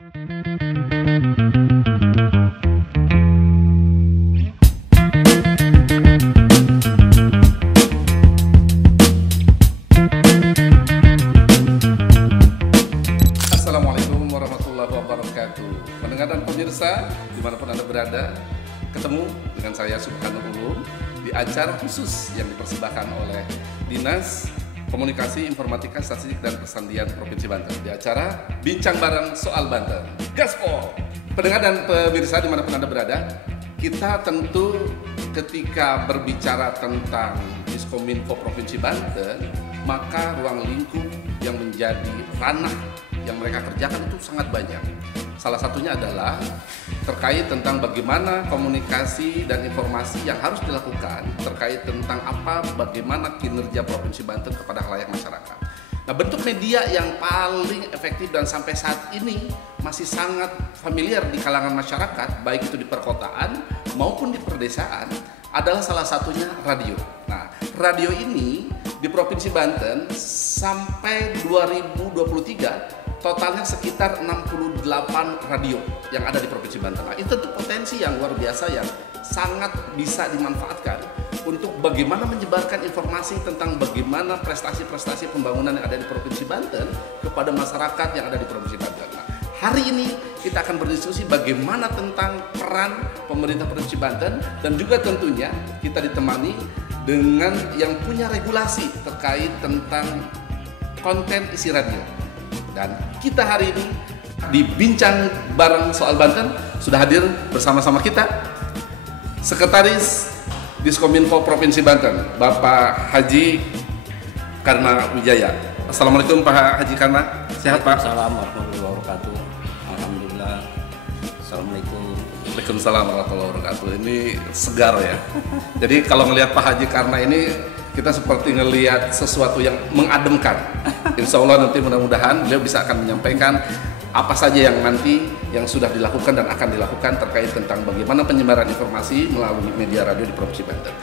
Assalamualaikum warahmatullahi wabarakatuh. Pendengar dan pemirsa dimanapun Anda berada, ketemu dengan saya Subhanul Ulum di acara khusus yang dipersembahkan oleh Dinas Komunikasi Informatika Statistik dan Persandian Provinsi Banten di acara Bincang Bareng Soal Banten. Gaspol! Pendengar dan pemirsa dimanapun Anda berada, kita tentu ketika berbicara tentang Diskominfo Provinsi Banten, maka ruang lingkup yang menjadi ranah yang mereka kerjakan itu sangat banyak. Salah satunya adalah terkait tentang bagaimana komunikasi dan informasi yang harus dilakukan terkait tentang bagaimana kinerja Provinsi Banten kepada khalayak masyarakat. Nah, bentuk media yang paling efektif dan sampai saat ini masih sangat familiar di kalangan masyarakat, baik itu di perkotaan maupun di perdesaan, adalah salah satunya radio. Nah, radio ini di Provinsi Banten sampai 2023 totalnya sekitar 68 radio yang ada di Provinsi Banten. Nah, itu tentu potensi yang luar biasa yang sangat bisa dimanfaatkan untuk bagaimana menyebarkan informasi tentang bagaimana prestasi-prestasi pembangunan yang ada di Provinsi Banten kepada masyarakat yang ada di Provinsi Banten. Nah, hari ini kita akan berdiskusi bagaimana tentang peran pemerintah Provinsi Banten dan juga tentunya kita ditemani dengan yang punya regulasi terkait tentang konten isi radio. Dan kita hari ini di Bincang Bareng Soal Banten sudah hadir bersama-sama kita Sekretaris Diskominfo Provinsi Banten, Bapak Haji Karna Wijaya. Assalamualaikum Pak Haji Karna, sehat Pak? Assalamualaikum warahmatullahi wabarakatuh. Alhamdulillah. Assalamualaikum. Waalaikumsalam warahmatullahi wabarakatuh. Ini segar ya. Jadi kalau ngelihat Pak Haji Karna ini kita seperti ngelihat sesuatu yang mengademkan. Insya Allah nanti mudah-mudahan beliau bisa akan menyampaikan apa saja yang nanti yang sudah dilakukan dan akan dilakukan terkait tentang bagaimana penyebaran informasi melalui media radio di Provinsi Banten.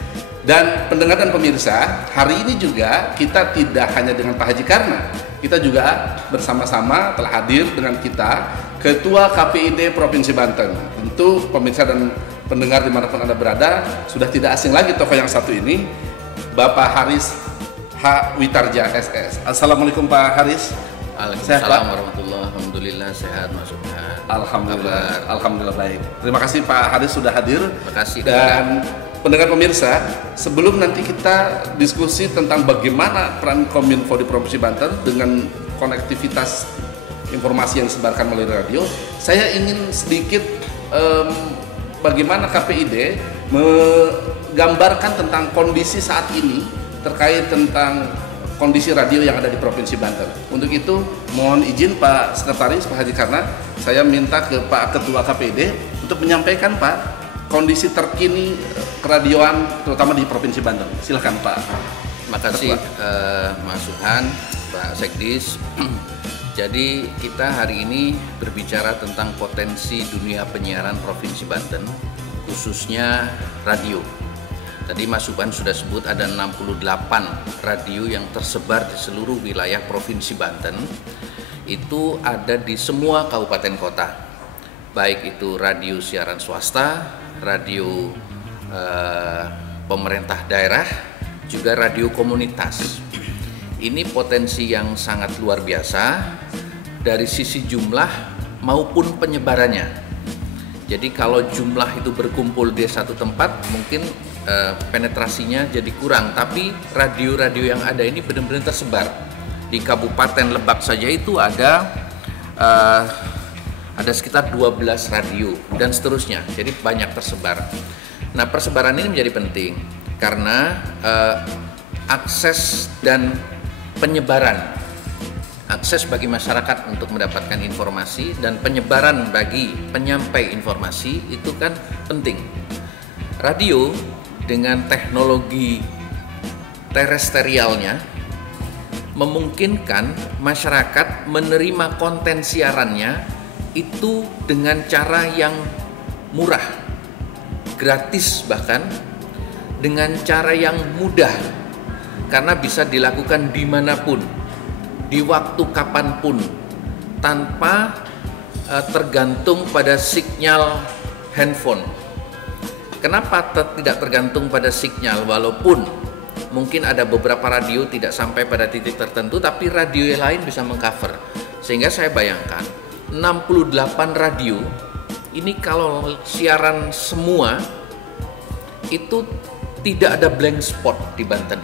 Dan pendengar dan pemirsa, hari ini juga kita tidak hanya dengan Pak Haji Karna, kita juga bersama-sama telah hadir dengan kita Ketua KPID Provinsi Banten. Tentu pemirsa dan pendengar dimanapun Anda berada sudah tidak asing lagi tokoh yang satu ini, Bapak Haris H. Witarja SS. Assalamualaikum Pak Haris. Waalaikumsalam warahmatullahi wabarakatuh. Alhamdulillah sehat Mas Subhan. Alhamdulillah baik. Terima kasih Pak Haris sudah hadir. Terima kasih. Dan pendengar pemirsa, sebelum nanti kita diskusi tentang bagaimana peran Kominfo di Provinsi Banten dengan konektivitas informasi yang disebarkan melalui radio, saya ingin sedikit bagaimana KPID menggambarkan tentang kondisi saat ini terkait tentang kondisi radio yang ada di Provinsi Banten. Untuk itu, mohon izin Pak Sekretaris, Pak Haji Karna, saya minta ke Pak Ketua KPID untuk menyampaikan Pak kondisi terkini keradioan terutama di Provinsi Banten. Silakan Pak. Terima kasih Mas Subhan, Pak Sekdis. Jadi kita hari ini berbicara tentang potensi dunia penyiaran Provinsi Banten, khususnya radio. Tadi Mas Subhan sudah sebut ada 68 radio yang tersebar di seluruh wilayah Provinsi Banten. Itu ada di semua kabupaten kota, baik itu radio siaran swasta, radio pemerintah daerah, juga radio komunitas. Ini potensi yang sangat luar biasa dari sisi jumlah maupun penyebarannya. Jadi kalau jumlah itu berkumpul di satu tempat mungkin penetrasinya jadi kurang, tapi radio-radio yang ada ini benar-benar tersebar. Di Kabupaten Lebak saja itu ada sekitar 12 radio dan seterusnya, jadi banyak tersebar. Nah, persebaran ini menjadi penting karena akses dan penyebaran, akses bagi masyarakat untuk mendapatkan informasi dan penyebaran bagi penyampai informasi itu kan penting. Radio dengan teknologi terestrialnya memungkinkan masyarakat menerima konten siarannya itu dengan cara yang murah, gratis bahkan, dengan cara yang mudah, karena bisa dilakukan dimanapun, di waktu kapanpun, tanpa tergantung pada sinyal handphone. Kenapa tidak tergantung pada sinyal? Walaupun mungkin ada beberapa radio tidak sampai pada titik tertentu, tapi radio yang lain bisa mengcover. Sehingga saya bayangkan 68 radio ini kalau siaran semua itu tidak ada blank spot di Banten.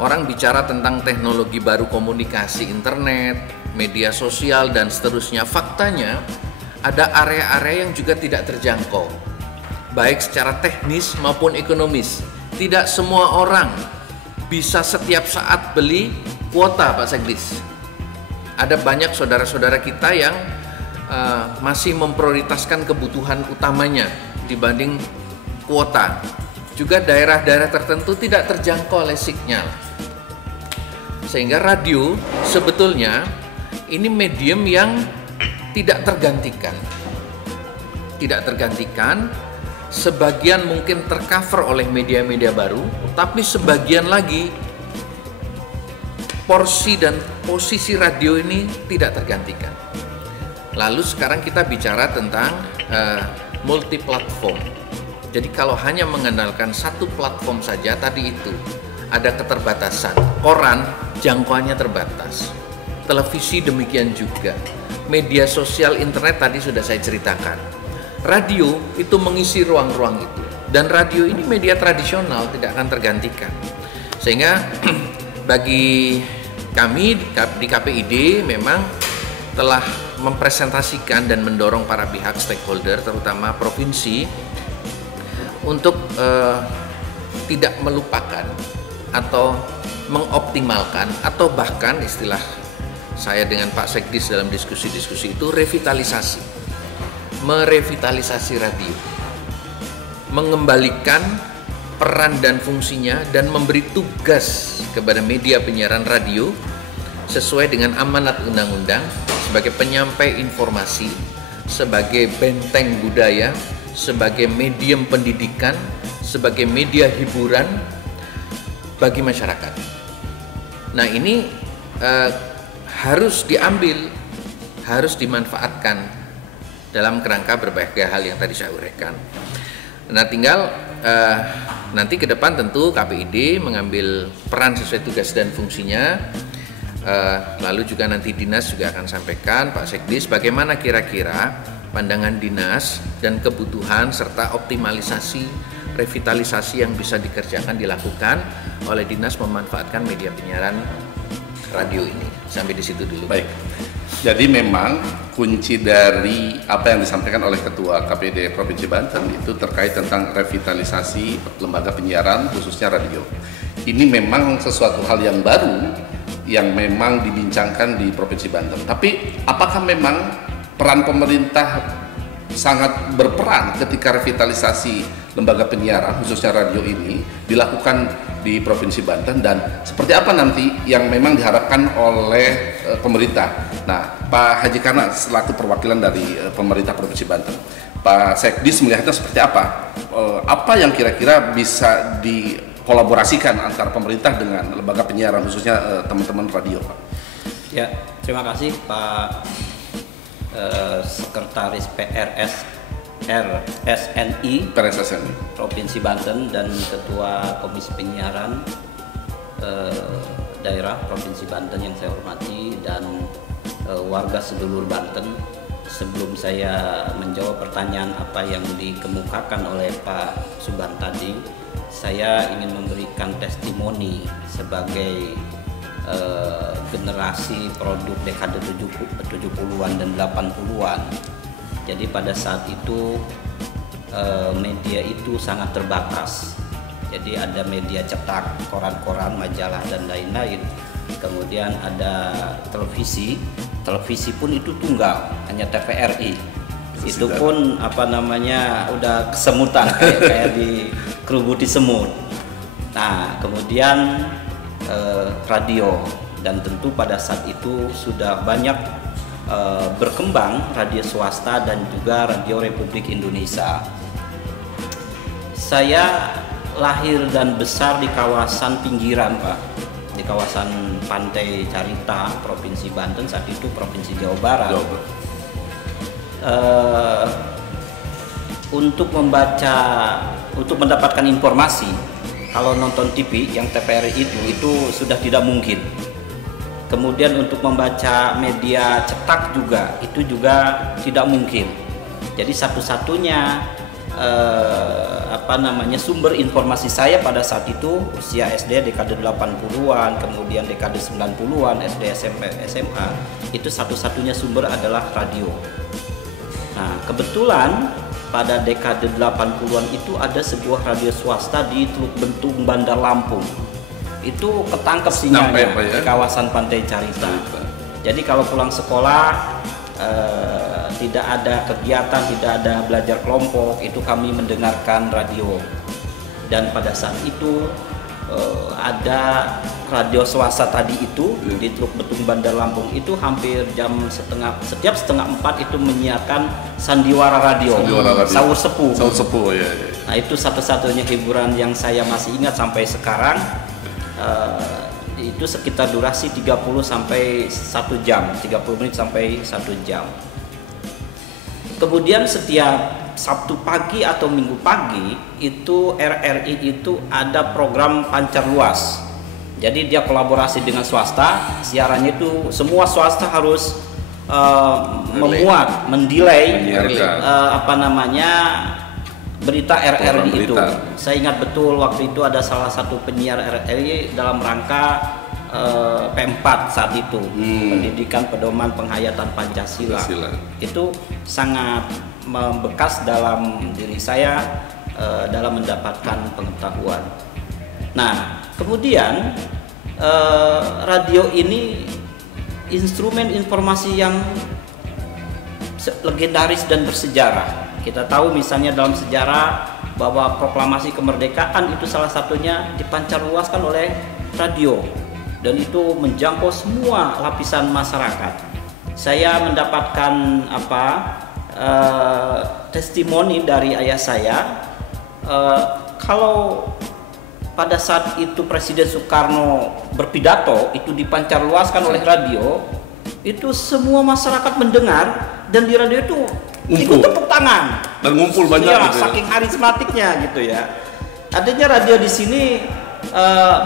Orang bicara tentang teknologi baru komunikasi internet, media sosial dan seterusnya. Faktanya ada area-area yang juga tidak terjangkau, baik secara teknis maupun ekonomis. Tidak semua orang bisa setiap saat beli kuota, Pak Sekdis. Ada banyak saudara-saudara kita yang masih memprioritaskan kebutuhan utamanya dibanding kuota. Juga daerah-daerah tertentu tidak terjangkau oleh sinyal. Sehingga radio sebetulnya ini medium yang tidak tergantikan. Tidak tergantikan, sebagian mungkin tercover oleh media-media baru, tapi sebagian lagi porsi dan posisi radio ini tidak tergantikan. Lalu sekarang kita bicara tentang multi platform. Jadi kalau hanya mengandalkan satu platform saja, tadi itu ada keterbatasan. Koran jangkauannya terbatas. Televisi demikian juga. Media sosial internet tadi sudah saya ceritakan. Radio itu mengisi ruang-ruang itu. Dan radio ini media tradisional, tidak akan tergantikan. Sehingga bagi kami di KPID memang telah mempresentasikan dan mendorong para pihak stakeholder, terutama provinsi, untuk tidak melupakan atau mengoptimalkan, atau bahkan istilah saya dengan Pak Sekdis dalam diskusi-diskusi itu revitalisasi, merevitalisasi radio, mengembalikan peran dan fungsinya dan memberi tugas kepada media penyiaran radio sesuai dengan amanat undang-undang sebagai penyampai informasi, sebagai benteng budaya, sebagai medium pendidikan, sebagai media hiburan bagi masyarakat. Nah ini harus diambil, harus dimanfaatkan dalam kerangka berbagai hal yang tadi saya uraikan. Nah tinggal nanti ke depan tentu KPID mengambil peran sesuai tugas dan fungsinya. Lalu juga nanti dinas juga akan sampaikan, Pak Sekdis, bagaimana kira-kira pandangan dinas dan kebutuhan serta optimalisasi, revitalisasi yang bisa dilakukan oleh dinas memanfaatkan media penyiaran radio ini. Sampai di situ dulu. Baik. Jadi memang kunci dari apa yang disampaikan oleh Ketua KPID Provinsi Banten itu terkait tentang revitalisasi lembaga penyiaran khususnya radio. Ini memang sesuatu hal yang baru yang memang dibincangkan di Provinsi Banten. Tapi apakah memang peran pemerintah sangat berperan ketika revitalisasi lembaga penyiaran khususnya radio ini dilakukan di Provinsi Banten, dan seperti apa nanti yang memang diharapkan oleh pemerintah? Nah, Pak Haji Kana selaku perwakilan dari pemerintah Provinsi Banten, Pak Sekdis melihatnya seperti apa? Apa yang kira-kira bisa dikolaborasikan antara pemerintah dengan lembaga penyiaran khususnya teman-teman radio, Pak? Ya, terima kasih Pak Sekretaris RSNI Provinsi Banten dan Ketua Komisi Penyiaran Daerah Provinsi Banten yang saya hormati, dan warga sedulur Banten. Sebelum saya menjawab pertanyaan apa yang dikemukakan oleh Pak Subhan tadi, saya ingin memberikan testimoni sebagai generasi produk dekade 70-an dan 80-an. Jadi pada saat itu media itu sangat terbatas. Jadi ada media cetak, koran-koran, majalah dan lain-lain. Kemudian ada televisi pun itu tunggal, hanya TVRI. Itu pun udah kesemutan kayak dikerubuti semut. Nah, kemudian radio, dan tentu pada saat itu sudah banyak berkembang radio swasta dan juga Radio Republik Indonesia. Saya lahir dan besar di kawasan pinggiran, Pak, di kawasan pantai Carita, Provinsi Banten, saat itu Provinsi Jawa Barat. Untuk mendapatkan informasi, kalau nonton TV yang TVRI itu sudah tidak mungkin. Kemudian untuk membaca media cetak juga itu juga tidak mungkin. Jadi satu-satunya sumber informasi saya pada saat itu usia SD dekade 80-an, kemudian dekade 90-an, SD, SMP, SMA, itu satu-satunya sumber adalah radio. Nah, kebetulan pada dekade 80-an itu ada sebuah radio swasta di Teluk Bentung, Bandar Lampung. Itu ketangkep sinyalnya di kawasan pantai Carita. Jadi kalau pulang sekolah tidak ada kegiatan, tidak ada belajar kelompok, itu kami mendengarkan radio. Dan pada saat itu ada radio swasta tadi itu di Teluk Betung Bandar Lampung itu hampir setiap setengah 4 itu menyiarkan sandiwara radio. Sahur sepuh. Ya. Nah, itu satu-satunya hiburan yang saya masih ingat sampai sekarang. Itu sekitar durasi 30 sampai 1 jam, 30 menit sampai 1 jam. Kemudian setiap Sabtu pagi atau Minggu pagi itu RRI itu ada program pancar luas. Jadi dia kolaborasi dengan swasta, siarannya itu semua swasta harus mendelay berita RRI itu. Saya ingat betul waktu itu ada salah satu penyiar RRI dalam rangka P4 saat itu, pendidikan pedoman penghayatan Pancasila. Itu sangat membekas dalam diri saya dalam mendapatkan pengetahuan. Nah, kemudian radio ini instrumen informasi yang legendaris dan bersejarah. Kita tahu misalnya dalam sejarah bahwa proklamasi kemerdekaan itu salah satunya dipancarluaskan oleh radio dan itu menjangkau semua lapisan masyarakat. Saya mendapatkan testimoni dari ayah saya kalau pada saat itu Presiden Soekarno berpidato itu dipancarluaskan oleh radio, itu semua masyarakat mendengar dan di radio itu ikut tepuk tangan dan ngumpul banyak ya, saking karismatiknya gitu ya. Adanya radio di sini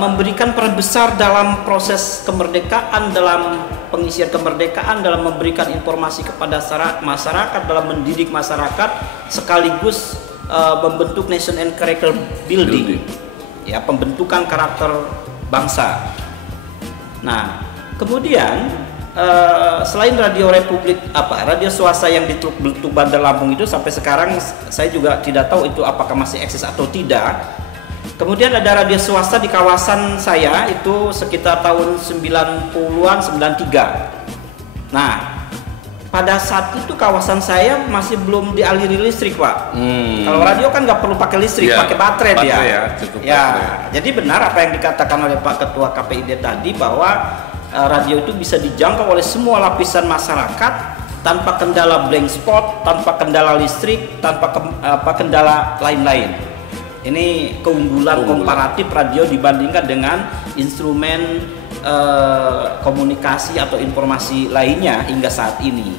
memberikan peran besar dalam proses kemerdekaan, dalam pengisian kemerdekaan, dalam memberikan informasi kepada masyarakat, dalam mendidik masyarakat, sekaligus membentuk nation and character building. Ya, pembentukan karakter bangsa. Nah, kemudian selain radio radio swasta yang di Teluk Betung Bandar Lampung itu sampai sekarang saya juga tidak tahu itu apakah masih eksis atau tidak. Kemudian ada radio swasta di kawasan saya itu sekitar tahun 90-an, 93. Nah, pada saat itu kawasan saya masih belum dialiri listrik, Pak. Kalau radio kan nggak perlu pakai listrik, pakai baterai dia. Jadi benar apa yang dikatakan oleh Pak Ketua KPID tadi bahwa radio itu bisa dijangkau oleh semua lapisan masyarakat tanpa kendala blank spot, tanpa kendala listrik, tanpa kendala lain-lain. Ini keunggulan komparatif radio dibandingkan dengan instrumen komunikasi atau informasi lainnya hingga saat ini.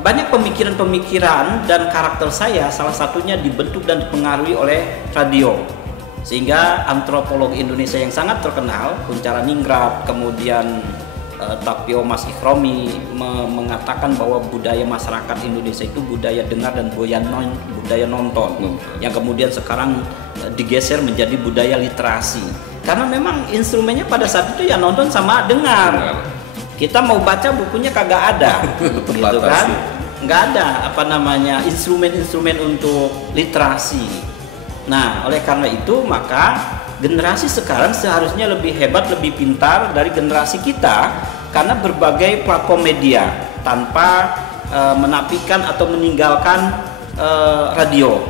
Banyak pemikiran-pemikiran dan karakter saya salah satunya dibentuk dan dipengaruhi oleh radio. Sehingga antropolog Indonesia yang sangat terkenal, Kunchara Ningrat, kemudian Tapio Mas Ikromi mengatakan bahwa budaya masyarakat Indonesia itu budaya dengar dan budaya nonton, yang kemudian sekarang digeser menjadi budaya literasi. Karena memang instrumennya pada saat itu ya nonton sama dengar. Kita mau baca bukunya kagak ada, gitu kan? Nggak ada instrumen-instrumen untuk literasi. Nah, oleh karena itu maka generasi sekarang seharusnya lebih hebat, lebih pintar dari generasi kita karena berbagai platform media tanpa menafikan atau meninggalkan radio.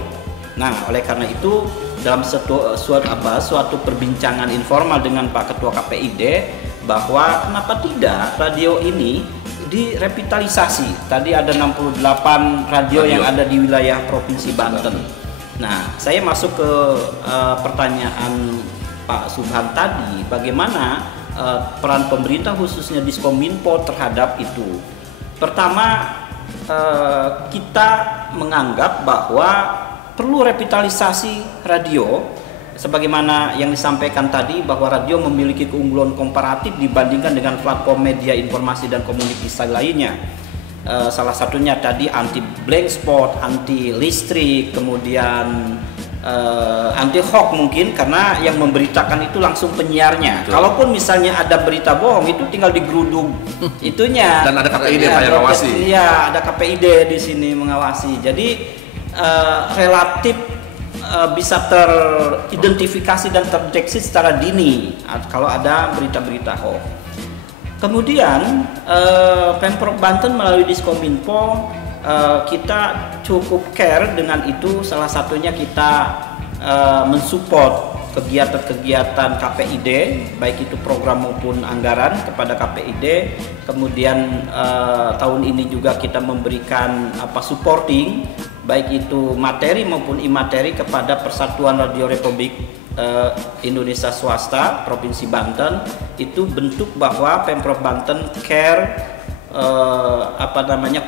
Nah, oleh karena itu dalam suatu perbincangan informal dengan Pak Ketua KPID bahwa kenapa tidak radio ini direvitalisasi. Tadi ada 68 radio yang ada di wilayah Provinsi Banten. Nah, saya masuk ke pertanyaan Pak Subhan tadi, bagaimana peran pemerintah khususnya Diskominfo terhadap itu. Pertama, kita menganggap bahwa perlu revitalisasi radio, sebagaimana yang disampaikan tadi bahwa radio memiliki keunggulan komparatif dibandingkan dengan platform media informasi dan komunikasi lainnya. Salah satunya tadi anti blank spot, anti listrik, kemudian anti hoax mungkin karena yang memberitakan itu langsung penyiarnya. Betul. Kalaupun misalnya ada berita bohong itu tinggal digeruduk itunya. Dan ada KPID yang mengawasi. Iya, ada KPID di sini mengawasi. Jadi relatif bisa teridentifikasi dan terdeteksi secara dini kalau ada berita-berita hoax. Kemudian Pemprov Banten melalui Diskominfo kita cukup care dengan itu. Salah satunya kita mensupport kegiatan-kegiatan KPID, baik itu program maupun anggaran kepada KPID. Kemudian tahun ini juga kita memberikan supporting, baik itu materi maupun imateri kepada Persatuan Radio Republik Indonesia Swasta Provinsi Banten. Itu bentuk bahwa Pemprov Banten care,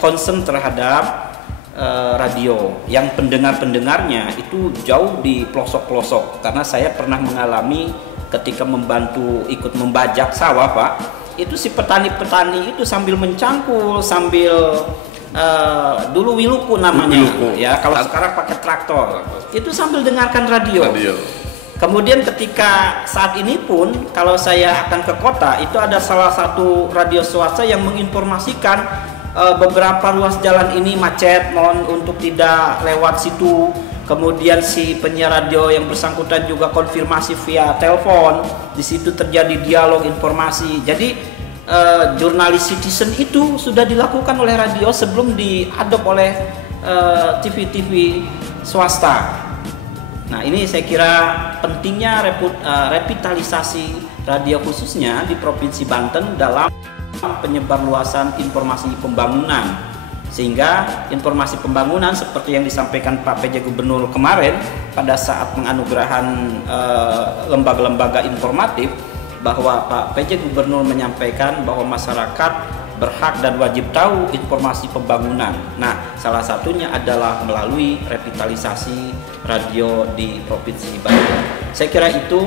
concern terhadap radio yang pendengarnya itu jauh di pelosok-pelosok. Karena saya pernah mengalami ketika membantu ikut membajak sawah, Pak, itu si petani-petani itu sambil mencangkul, sambil dulu wiluku namanya, ya kalau sekarang pakai traktor, itu sambil dengarkan radio. Kemudian ketika saat ini pun kalau saya akan ke kota, itu ada salah satu radio swasta yang menginformasikan beberapa ruas jalan ini macet, mohon untuk tidak lewat situ. Kemudian si penyiar radio yang bersangkutan juga konfirmasi via telepon. Di situ terjadi dialog informasi. Jadi jurnalis citizen itu sudah dilakukan oleh radio sebelum diadop oleh TV-TV swasta. Nah, ini saya kira pentingnya revitalisasi radio khususnya di Provinsi Banten dalam penyebarluasan informasi pembangunan, sehingga informasi pembangunan seperti yang disampaikan Pak PJ Gubernur kemarin pada saat penganugerahan lembaga-lembaga informatif, bahwa Pak PJ Gubernur menyampaikan bahwa masyarakat berhak dan wajib tahu informasi pembangunan. Nah, salah satunya adalah melalui revitalisasi radio di Provinsi Banten. Saya kira itu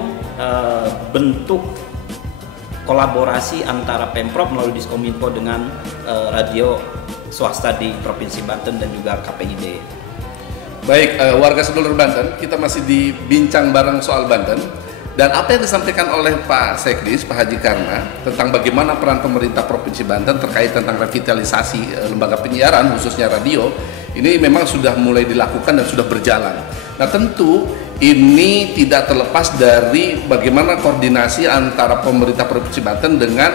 bentuk kolaborasi antara Pemprov melalui Diskominfo dengan radio swasta di Provinsi Banten dan juga KPID. Baik, warga sedulur Banten, kita masih dibincang bareng soal Banten. Dan apa yang disampaikan oleh Pak Sekdis, Pak Haji Karna, tentang bagaimana peran pemerintah Provinsi Banten terkait tentang revitalisasi lembaga penyiaran, khususnya radio, ini memang sudah mulai dilakukan dan sudah berjalan. Nah, tentu ini tidak terlepas dari bagaimana koordinasi antara pemerintah Provinsi Banten dengan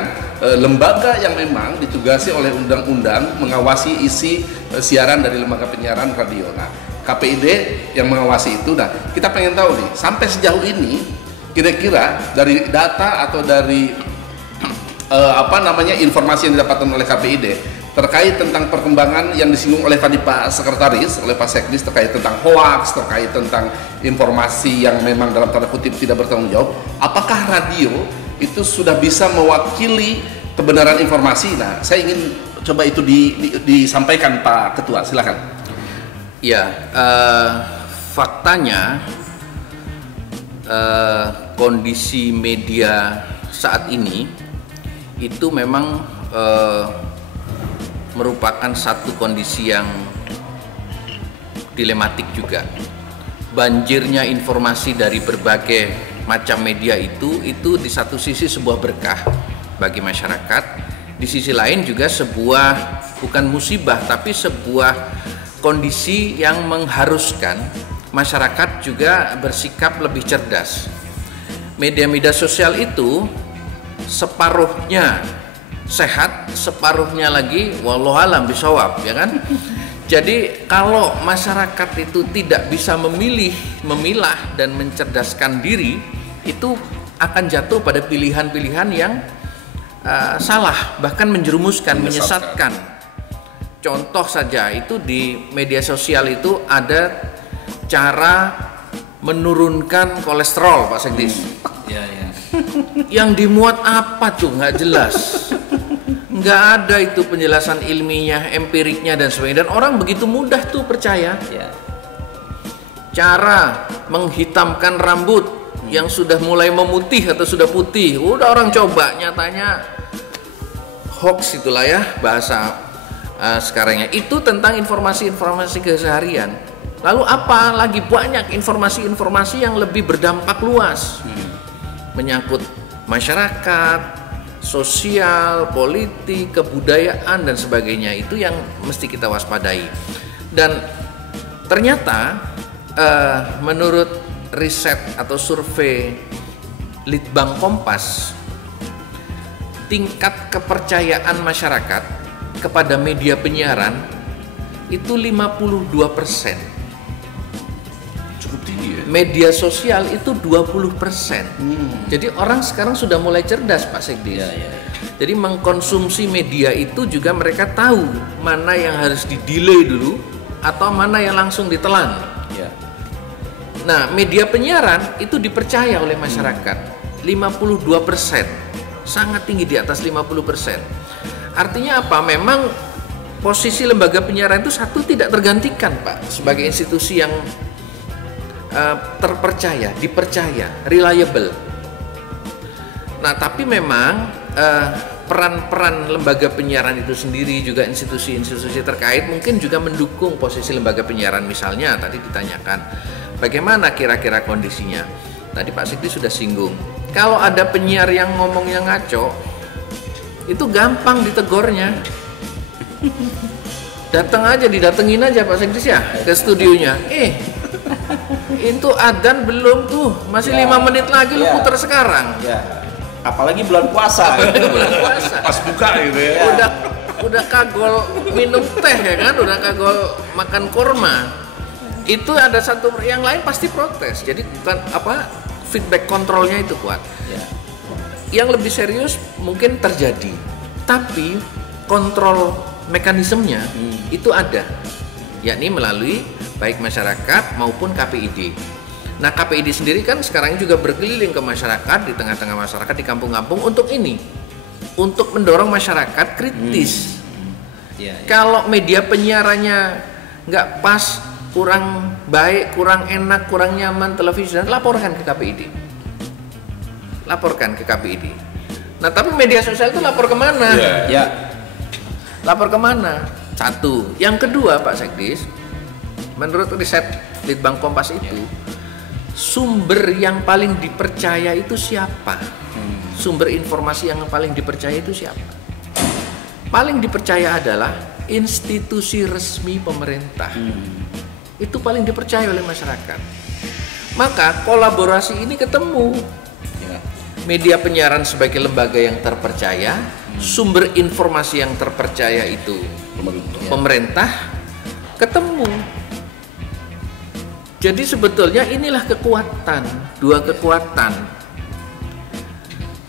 lembaga yang memang ditugasi oleh undang-undang mengawasi isi siaran dari lembaga penyiaran radio. Nah, KPID yang mengawasi itu. Nah, kita pengen tahu nih, sampai sejauh ini kira-kira dari data atau dari informasi yang didapatkan oleh KPID terkait tentang perkembangan yang disinggung oleh tadi Pak Sekretaris, oleh Pak Sekdis, terkait tentang hoaks, terkait tentang informasi yang memang dalam tanda kutip tidak bertanggung jawab, apakah radio itu sudah bisa mewakili kebenaran informasi? Nah, saya ingin coba itu disampaikan Pak Ketua, silakan. Ya, faktanya kondisi media saat ini itu memang merupakan satu kondisi yang dilematik juga. Banjirnya informasi dari berbagai macam media itu di satu sisi sebuah berkah bagi masyarakat, di sisi lain juga sebuah bukan musibah tapi sebuah kondisi yang mengharuskan masyarakat juga bersikap lebih cerdas. Media-media sosial itu separuhnya sehat, separuhnya lagi wallahualam bisawab, ya kan? Jadi kalau masyarakat itu tidak bisa memilah dan mencerdaskan diri, itu akan jatuh pada pilihan-pilihan yang salah, bahkan menjerumuskan, menyesatkan. Contoh saja itu di media sosial itu ada cara menurunkan kolesterol, Pak Sekdis. Yang dimuat apa tuh? Nggak jelas. Nggak ada itu penjelasan ilmiahnya, empiriknya dan sebagainya. Dan orang begitu mudah tuh percaya. Ya. Cara menghitamkan rambut yang sudah mulai memutih atau sudah putih, udah orang coba, nyatanya hoax itulah ya bahasa sekarangnya. Itu tentang informasi-informasi keseharian. Lalu apa lagi banyak informasi-informasi yang lebih berdampak luas, menyangkut masyarakat, sosial, politik, kebudayaan dan sebagainya. Itu yang mesti kita waspadai. Dan ternyata menurut riset atau survei Litbang Kompas, tingkat kepercayaan masyarakat kepada media penyiaran itu 52%. Cukup tinggi ya. Media sosial itu 20%. Jadi orang sekarang sudah mulai cerdas, Pak Sekdis. Jadi mengkonsumsi media itu juga mereka tahu mana yang harus di-delay dulu atau mana yang langsung ditelan. Ya. Nah, media penyiaran itu dipercaya oleh masyarakat 52%. Sangat tinggi, di atas 50%. Artinya apa? Memang posisi lembaga penyiaran itu satu tidak tergantikan, Pak, sebagai institusi yang terpercaya, dipercaya, reliable. Nah, tapi memang peran-peran lembaga penyiaran itu sendiri, juga institusi-institusi terkait mungkin juga mendukung posisi lembaga penyiaran. Misalnya tadi ditanyakan bagaimana kira-kira kondisinya. Tadi Pak Sikdi sudah singgung, kalau ada penyiar yang ngomong yang ngaco, itu gampang ditegurnya. Didatengin aja Pak Sikdi ya ke studionya. Itu adzan belum tuh, masih 5 menit lagi lu putar sekarang. Ya. Apalagi bulan puasa. Bulan puasa. Pas buka gitu ya. Udah kagol minum teh ya kan, udah kagol makan kurma. Itu ada satu yang lain pasti protes. Jadi bukan feedback kontrolnya itu kuat. Ya. Yang lebih serius mungkin terjadi, tapi kontrol mekanismenya itu ada, yakni melalui baik masyarakat maupun KPID. Nah, KPID sendiri kan sekarang juga berkeliling ke masyarakat, di tengah-tengah masyarakat, di kampung-kampung untuk mendorong masyarakat kritis. Ya. Kalau media penyiarannya nggak pas, kurang baik, kurang enak, kurang nyaman, televisi, laporkan ke KPID. Laporkan ke KPID. Nah, tapi media sosial itu lapor kemana? Ya. Lapor kemana? Satu. Yang kedua, Pak Sekdis, menurut riset Litbang Kompas itu, sumber yang paling dipercaya itu siapa? Sumber informasi yang paling dipercaya itu siapa? Paling dipercaya adalah institusi resmi pemerintah. Itu paling dipercaya oleh masyarakat. Maka kolaborasi ini ketemu. Media penyiaran sebagai lembaga yang terpercaya, sumber informasi yang terpercaya itu pemerintah, ketemu. Jadi sebetulnya inilah kekuatan, dua kekuatan.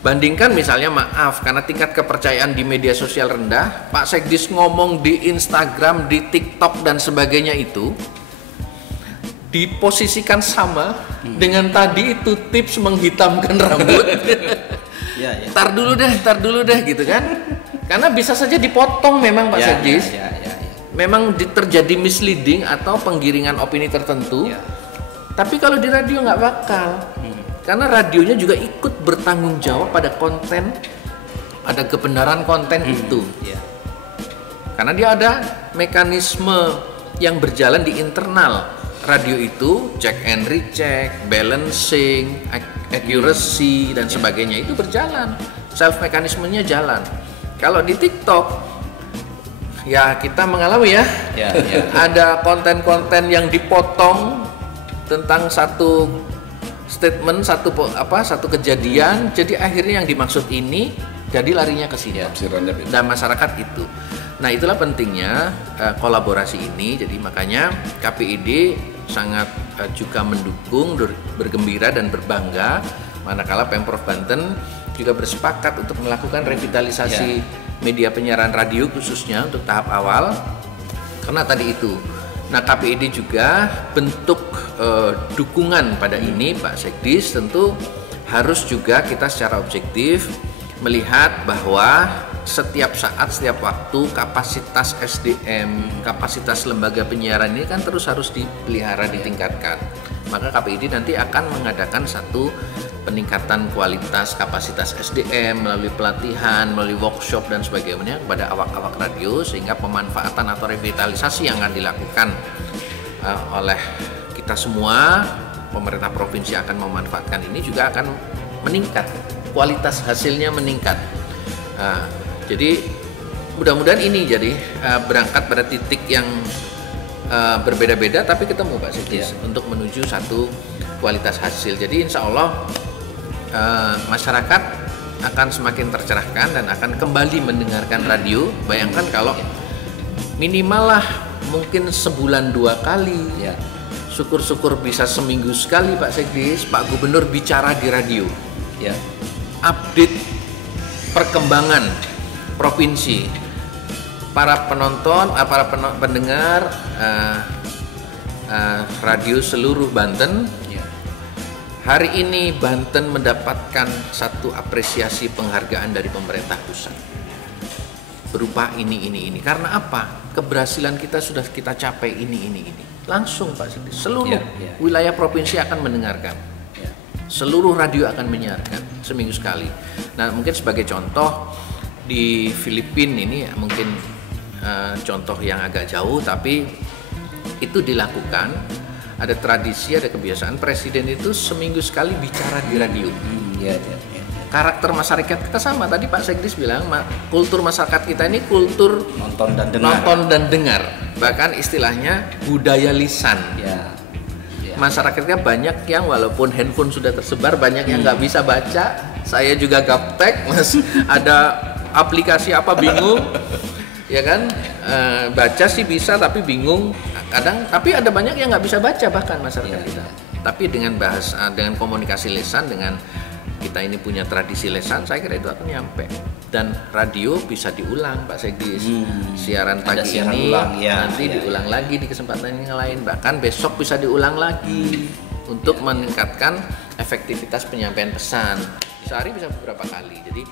Bandingkan misalnya, maaf, karena tingkat kepercayaan di media sosial rendah, Pak Sekdis ngomong di Instagram, di TikTok dan sebagainya itu diposisikan sama dengan tadi itu tips menghitamkan rambut. Tar dulu deh gitu kan. Karena bisa saja dipotong memang Pak Sekdis. Memang terjadi misleading atau penggiringan opini tertentu. Tapi kalau di radio nggak bakal. Karena radionya juga ikut bertanggung jawab pada konten, ada kebenaran konten itu. Karena dia ada mekanisme yang berjalan di internal radio itu, check and recheck, balancing, accuracy dan sebagainya itu berjalan. Self mekanismenya jalan. Kalau di TikTok ya kita mengalami ada konten-konten yang dipotong tentang satu statement, satu kejadian, jadi akhirnya yang dimaksud ini jadi larinya ke sini. Dan masyarakat itu. Nah, itulah pentingnya kolaborasi ini. Jadi makanya KPID sangat juga mendukung, bergembira dan berbangga manakala Pemprov Banten juga bersepakat untuk melakukan revitalisasi media penyiaran radio khususnya untuk tahap awal. Karena tadi itu. Nah, KPID juga bentuk dukungan pada ini Pak Sekdis tentu harus juga kita secara objektif melihat bahwa setiap saat, setiap waktu kapasitas SDM, kapasitas lembaga penyiaran ini kan terus harus dipelihara, ditingkatkan. Maka KPID nanti akan mengadakan satu peningkatan kualitas kapasitas SDM melalui pelatihan, melalui workshop dan sebagainya kepada awak-awak radio, sehingga pemanfaatan atau revitalisasi yang akan dilakukan oleh kita semua, pemerintah provinsi akan memanfaatkan ini juga akan meningkat, kualitas hasilnya meningkat. Jadi mudah-mudahan ini jadi berangkat pada titik yang berbeda-beda tapi ketemu Pak Sigdis untuk menuju satu kualitas hasil. Jadi insya Allah masyarakat akan semakin tercerahkan dan akan kembali mendengarkan radio. Bayangkan kalau minimal lah mungkin sebulan 2 kali, syukur-syukur bisa seminggu sekali Pak Sigdis, Pak Gubernur bicara di radio, update perkembangan provinsi, para penonton, para pendengar radio seluruh Banten. Hari ini Banten mendapatkan satu apresiasi penghargaan dari pemerintah pusat berupa ini. Karena apa? Keberhasilan kita sudah kita capai ini. Langsung Pak Sigdis, seluruh wilayah provinsi akan mendengarkan. Seluruh radio akan menyiarkan seminggu sekali. Nah, mungkin sebagai contoh di Filipina ini mungkin contoh yang agak jauh, tapi itu dilakukan. Ada tradisi, ada kebiasaan presiden itu seminggu sekali bicara di radio. Karakter masyarakat kita sama, tadi Pak Sigdis bilang kultur masyarakat kita ini kultur nonton dan dengar. Bahkan istilahnya budaya lisan. Masyarakat kita banyak yang walaupun handphone sudah tersebar, banyak yang nggak bisa baca. Saya juga gaptek, Mas. Ada aplikasi apa bingung, ya kan? Baca sih bisa tapi bingung kadang. Tapi ada banyak yang nggak bisa baca bahkan masyarakat kita. Tapi dengan bahasa, dengan komunikasi lisan, dengan kita ini punya tradisi lisan, saya kira itu akan nyampe. Dan radio bisa diulang Pak Sigdis. Siaran pagi ini nanti diulang lagi di kesempatan yang lain. Bahkan besok bisa diulang lagi untuk meningkatkan efektivitas penyampaian pesan. Sehari bisa beberapa kali. Jadi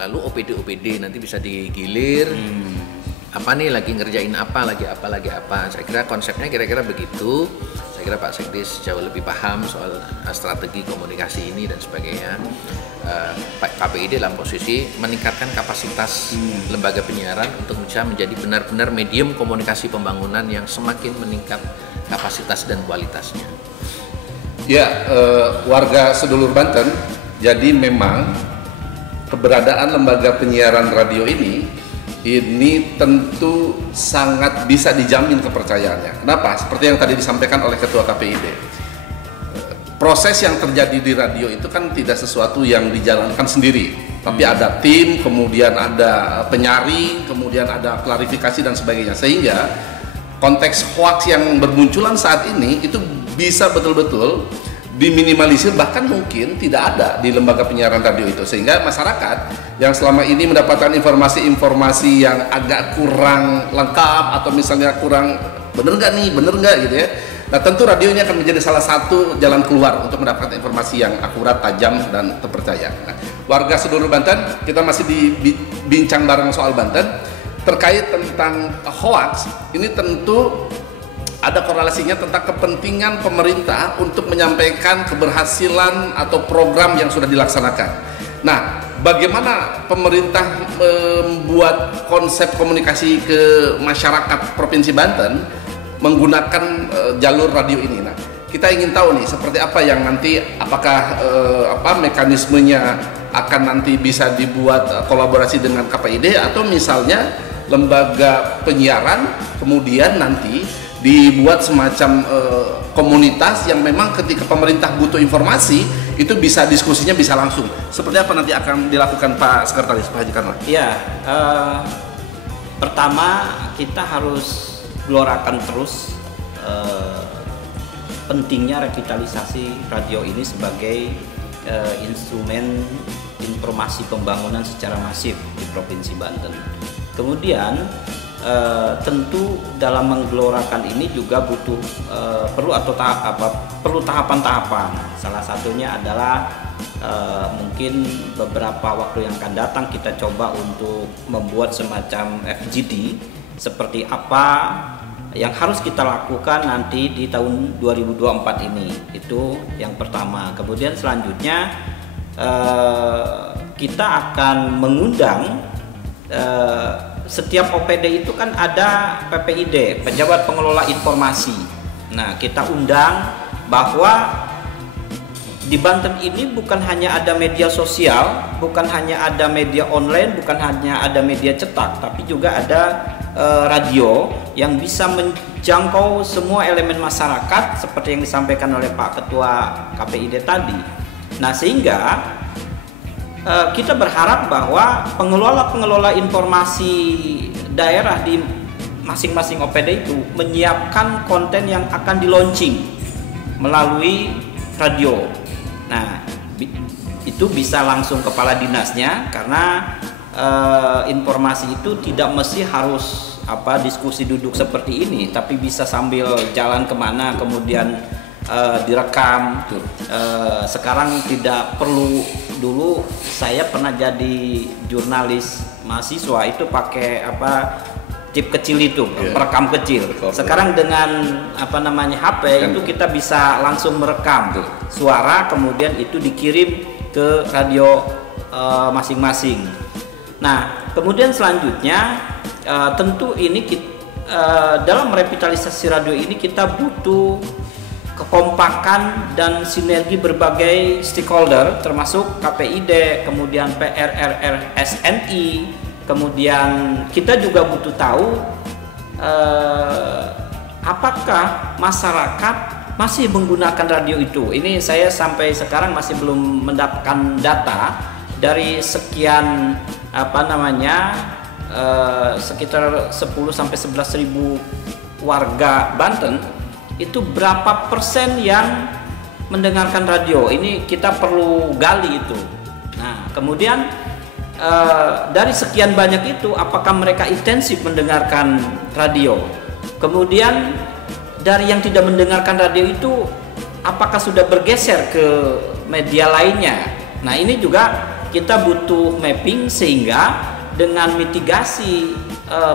lalu OPD nanti bisa digilir. Apa nih lagi ngerjain apa, lagi apa. Saya kira konsepnya kira-kira begitu. Saya kira Pak Sigdis jauh lebih paham soal strategi komunikasi ini dan sebagainya. KPID dalam posisi meningkatkan kapasitas lembaga penyiaran untuk bisa menjadi benar-benar medium komunikasi pembangunan yang semakin meningkat kapasitas dan kualitasnya. Warga sedulur Banten, jadi memang keberadaan lembaga penyiaran radio ini tentu sangat bisa dijamin kepercayaannya. Kenapa? Seperti yang tadi disampaikan oleh Ketua KPID. Proses yang terjadi di radio itu kan tidak sesuatu yang dijalankan sendiri, tapi ada tim, kemudian ada penyaring, kemudian ada klarifikasi dan sebagainya. Sehingga konteks hoaks yang bermunculan saat ini itu bisa betul-betul diminimalisir, bahkan mungkin tidak ada di lembaga penyiaran radio itu, sehingga masyarakat yang selama ini mendapatkan informasi-informasi yang agak kurang lengkap atau misalnya kurang bener nggak gitu ya. Nah, tentu radio ini akan menjadi salah satu jalan keluar untuk mendapatkan informasi yang akurat, tajam dan terpercaya. Nah, warga seluruh Banten, kita masih bincang bareng soal Banten terkait tentang hoax. Ini tentu ada korelasinya tentang kepentingan pemerintah untuk menyampaikan keberhasilan atau program yang sudah dilaksanakan. Nah, bagaimana pemerintah membuat konsep komunikasi ke masyarakat Provinsi Banten menggunakan jalur radio ini? Nah, kita ingin tahu nih seperti apa yang nanti, apakah mekanismenya akan nanti bisa dibuat kolaborasi dengan KPID atau misalnya lembaga penyiaran kemudian nanti dibuat semacam komunitas yang memang ketika pemerintah butuh informasi itu bisa diskusinya bisa langsung. Seperti apa nanti akan dilakukan Pak Sekretaris, Pak Haji Karna? Pertama kita harus gelorakan terus pentingnya revitalisasi radio ini sebagai instrumen informasi pembangunan secara masif di Provinsi Banten. Kemudian tentu dalam menggelorakan ini juga butuh perlu tahapan-tahapan. Salah satunya adalah mungkin beberapa waktu yang akan datang kita coba untuk membuat semacam FGD seperti apa yang harus kita lakukan nanti di tahun 2024 ini. Itu yang pertama. Kemudian selanjutnya kita akan mengundang setiap OPD itu kan ada PPID, pejabat pengelola informasi. Nah, kita undang bahwa di Banten ini bukan hanya ada media sosial, bukan hanya ada media online, bukan hanya ada media cetak, tapi juga ada radio yang bisa menjangkau semua elemen masyarakat seperti yang disampaikan oleh Pak Ketua KPID tadi. Nah, sehingga kita berharap bahwa pengelola informasi daerah di masing-masing OPD itu menyiapkan konten yang akan di-launching melalui radio. Nah, itu bisa langsung kepala dinasnya karena informasi itu tidak mesti harus diskusi duduk seperti ini, tapi bisa sambil jalan kemana kemudian direkam. Sekarang tidak perlu. Dulu saya pernah jadi jurnalis mahasiswa itu pakai chip kecil itu, perekam kecil. Sekarang dengan HP itu kita bisa langsung merekam suara, kemudian itu dikirim ke radio masing-masing. Nah, kemudian selanjutnya tentu ini dalam revitalisasi radio ini kita butuh kekompakan dan sinergi berbagai stakeholder termasuk KPID, kemudian PRRSNI, kemudian kita juga butuh tahu apakah masyarakat masih menggunakan radio itu. Ini saya sampai sekarang masih belum mendapatkan data dari sekian sekitar 10 sampai 11 ribu warga Banten, itu berapa persen yang mendengarkan radio. Ini kita perlu gali itu. Nah, kemudian dari sekian banyak itu apakah mereka intensif mendengarkan radio? Kemudian dari yang tidak mendengarkan radio itu apakah sudah bergeser ke media lainnya? Nah, ini juga kita butuh mapping sehingga dengan mitigasi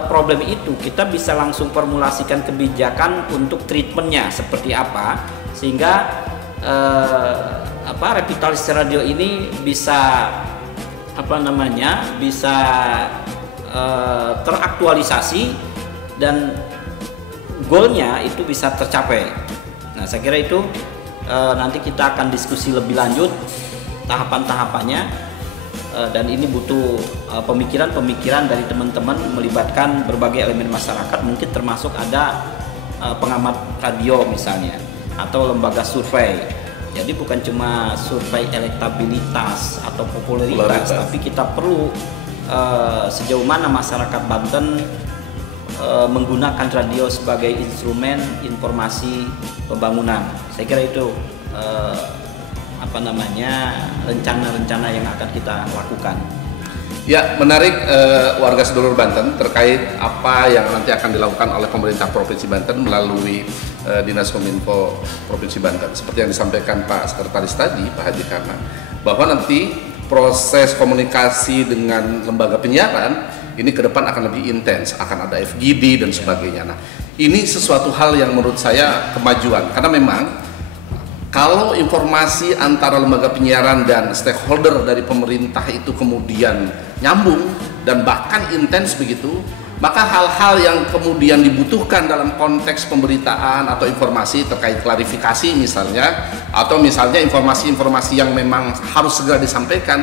problem itu kita bisa langsung formulasikan kebijakan untuk treatmentnya seperti apa, sehingga revitalisasi radio ini bisa bisa teraktualisasi dan goalnya itu bisa tercapai. Nah, saya kira itu nanti kita akan diskusi lebih lanjut tahapan-tahapannya. Dan ini butuh pemikiran-pemikiran dari teman-teman melibatkan berbagai elemen masyarakat, mungkin termasuk ada pengamat radio misalnya atau lembaga survei. Jadi bukan cuma survei elektabilitas atau popularitas, tapi kita perlu sejauh mana masyarakat Banten menggunakan radio sebagai instrumen informasi pembangunan. Saya kira itu rencana-rencana yang akan kita lakukan. Ya, menarik warga sedulur Banten terkait apa yang nanti akan dilakukan oleh pemerintah Provinsi Banten melalui Dinas Kominfo Provinsi Banten. Seperti yang disampaikan Pak Sekretaris tadi, Pak Haji Karna, bahwa nanti proses komunikasi dengan lembaga penyiaran ini ke depan akan lebih intens, akan ada FGD dan sebagainya. Nah, ini sesuatu hal yang menurut saya kemajuan, karena memang kalau informasi antara lembaga penyiaran dan stakeholder dari pemerintah itu kemudian nyambung dan bahkan intens begitu, maka hal-hal yang kemudian dibutuhkan dalam konteks pemberitaan atau informasi terkait klarifikasi misalnya, atau misalnya informasi-informasi yang memang harus segera disampaikan,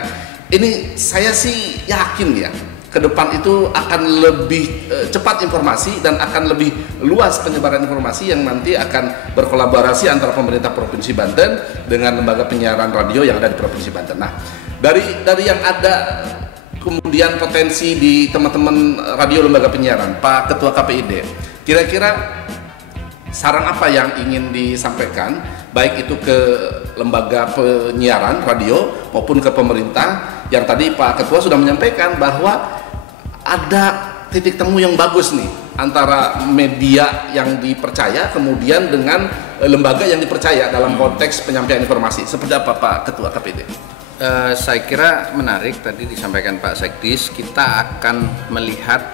ini saya sih yakin ya, ke depan itu akan lebih cepat informasi dan akan lebih luas penyebaran informasi yang nanti akan berkolaborasi antara pemerintah Provinsi Banten dengan lembaga penyiaran radio yang ada di Provinsi Banten. Nah, dari yang ada kemudian potensi di teman-teman radio lembaga penyiaran, Pak Ketua KPID, kira-kira saran apa yang ingin disampaikan, baik itu ke lembaga penyiaran radio maupun ke pemerintah, yang tadi Pak Ketua sudah menyampaikan bahwa ada titik temu yang bagus nih antara media yang dipercaya kemudian dengan lembaga yang dipercaya dalam konteks penyampaian informasi. Seperti apa Pak Ketua KPID? Saya kira menarik tadi disampaikan Pak Sekdis, kita akan melihat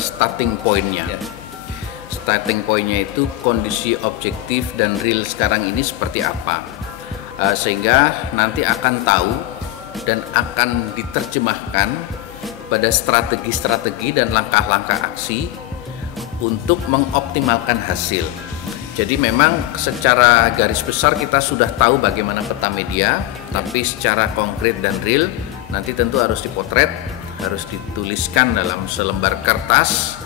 starting point-nya. Starting point-nya itu kondisi objektif dan real sekarang ini seperti apa. Sehingga nanti akan tahu dan akan diterjemahkan pada strategi-strategi dan langkah-langkah aksi untuk mengoptimalkan hasil. Jadi memang secara garis besar kita sudah tahu bagaimana peta media, tapi secara konkret dan real nanti tentu harus dipotret, harus dituliskan dalam selembar kertas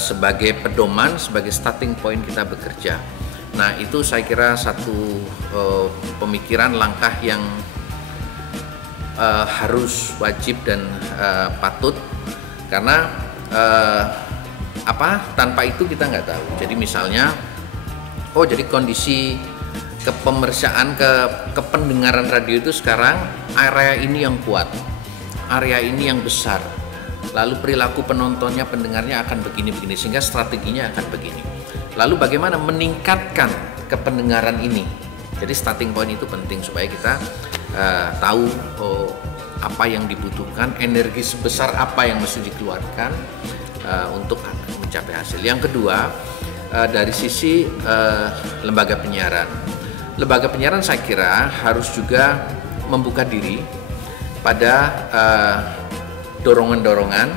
sebagai pedoman, sebagai starting point kita bekerja. Nah, itu saya kira satu pemikiran langkah yang harus wajib dan patut, karena tanpa itu kita nggak tahu. Jadi misalnya, jadi kondisi kepemeriksaan kependengaran radio itu sekarang area ini yang kuat, area ini yang besar, lalu perilaku penontonnya, pendengarnya akan begini-begini, sehingga strateginya akan begini. Lalu bagaimana meningkatkan kependengaran ini? Jadi starting point itu penting supaya kita tahu apa yang dibutuhkan, energi sebesar apa yang mesti dikeluarkan untuk mencapai hasil. Yang kedua, dari sisi lembaga penyiaran. Lembaga penyiaran saya kira harus juga membuka diri pada dorongan-dorongan,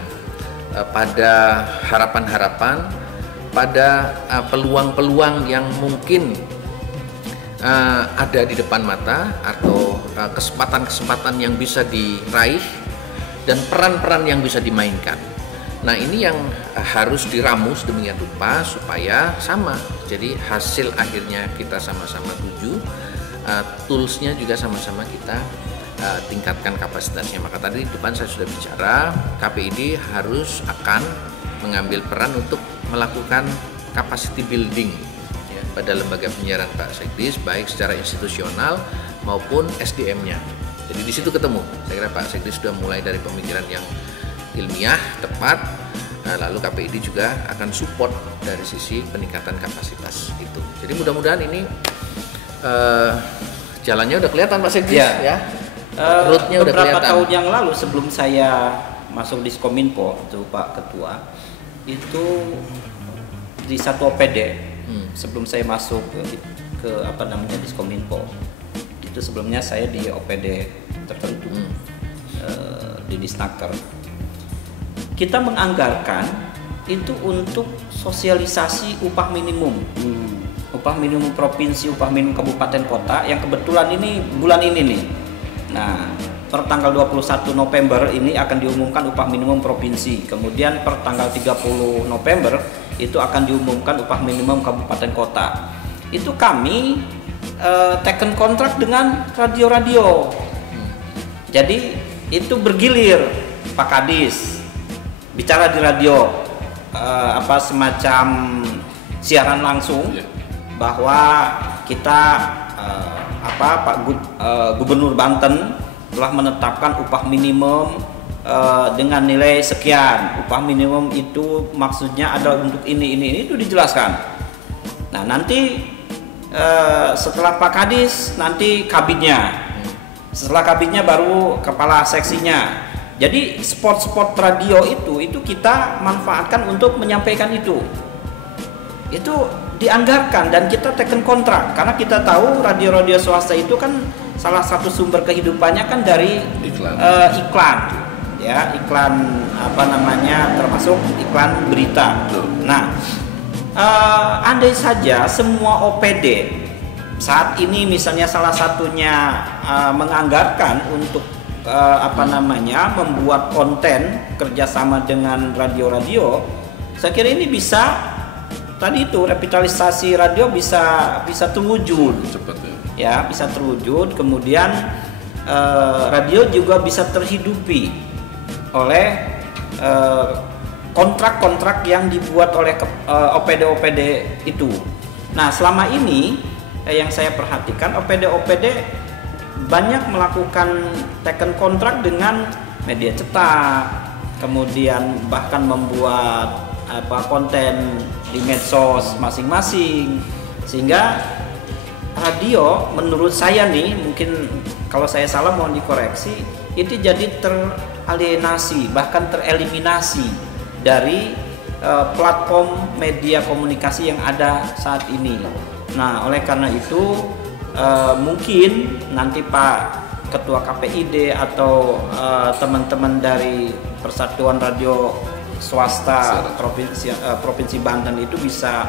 pada harapan-harapan, pada peluang-peluang yang mungkin ada di depan mata, atau kesempatan-kesempatan yang bisa diraih dan peran-peran yang bisa dimainkan. Nah, ini yang harus diramu sedemikian rupa supaya sama. Jadi hasil akhirnya kita sama-sama tuju, toolsnya juga sama-sama kita tingkatkan kapasitasnya. Maka tadi di depan saya sudah bicara, KPID harus akan mengambil peran untuk melakukan capacity building pada lembaga penyiaran Pak Sekdis, baik secara institusional maupun SDM-nya. Jadi di situ ketemu. Saya kira Pak Sekdis sudah mulai dari pemikiran yang ilmiah, tepat. Lalu KPID juga akan support dari sisi peningkatan kapasitas itu. Jadi mudah-mudahan ini jalannya udah kelihatan Pak Sekdis ya. Rootnya udah kelihatan. Beberapa tahun yang lalu sebelum saya masuk di Diskominfo itu Pak Ketua, itu di satu OPD. Sebelum saya masuk ke Diskominfo, itu sebelumnya saya di OPD tertentu di Disnaker. Kita menganggarkan itu untuk sosialisasi upah minimum, upah minimum provinsi, upah minimum kabupaten kota, yang kebetulan ini bulan ini nih. Nah, per tanggal 21 November ini akan diumumkan upah minimum provinsi. Kemudian per tanggal 30 November itu akan diumumkan upah minimum kabupaten kota. Itu kami taken kontrak dengan radio-radio. Jadi itu bergilir Pak Kadis bicara di radio, semacam siaran langsung bahwa kita Gubernur Banten telah menetapkan upah minimum dengan nilai sekian. Upah minimum itu maksudnya adalah untuk ini itu dijelaskan. Nah, nanti setelah Pak Kadis nanti kabinnya, setelah kabinnya baru kepala seksinya. Jadi spot-spot radio itu kita manfaatkan untuk menyampaikan itu dianggarkan dan kita taken kontrak, karena kita tahu radio-radio swasta itu kan salah satu sumber kehidupannya kan dari iklan. Ya, iklan termasuk iklan berita. Nah, andai saja semua OPD saat ini misalnya salah satunya menganggarkan untuk membuat konten kerjasama dengan radio-radio, saya kira ini bisa revitalisasi radio bisa terwujud. Ya, bisa terwujud. Kemudian radio juga bisa terhidupi oleh kontrak-kontrak yang dibuat oleh OPD-OPD itu. Nah, selama ini yang saya perhatikan OPD-OPD banyak melakukan taken kontrak dengan media cetak, kemudian bahkan membuat konten di medsos masing-masing, sehingga radio menurut saya nih, mungkin kalau saya salah mohon dikoreksi, itu jadi teralienasi bahkan tereliminasi dari platform media komunikasi yang ada saat ini. Nah, oleh karena itu mungkin nanti Pak Ketua KPID atau teman-teman dari Persatuan Radio Swasta Provinsi Banten itu bisa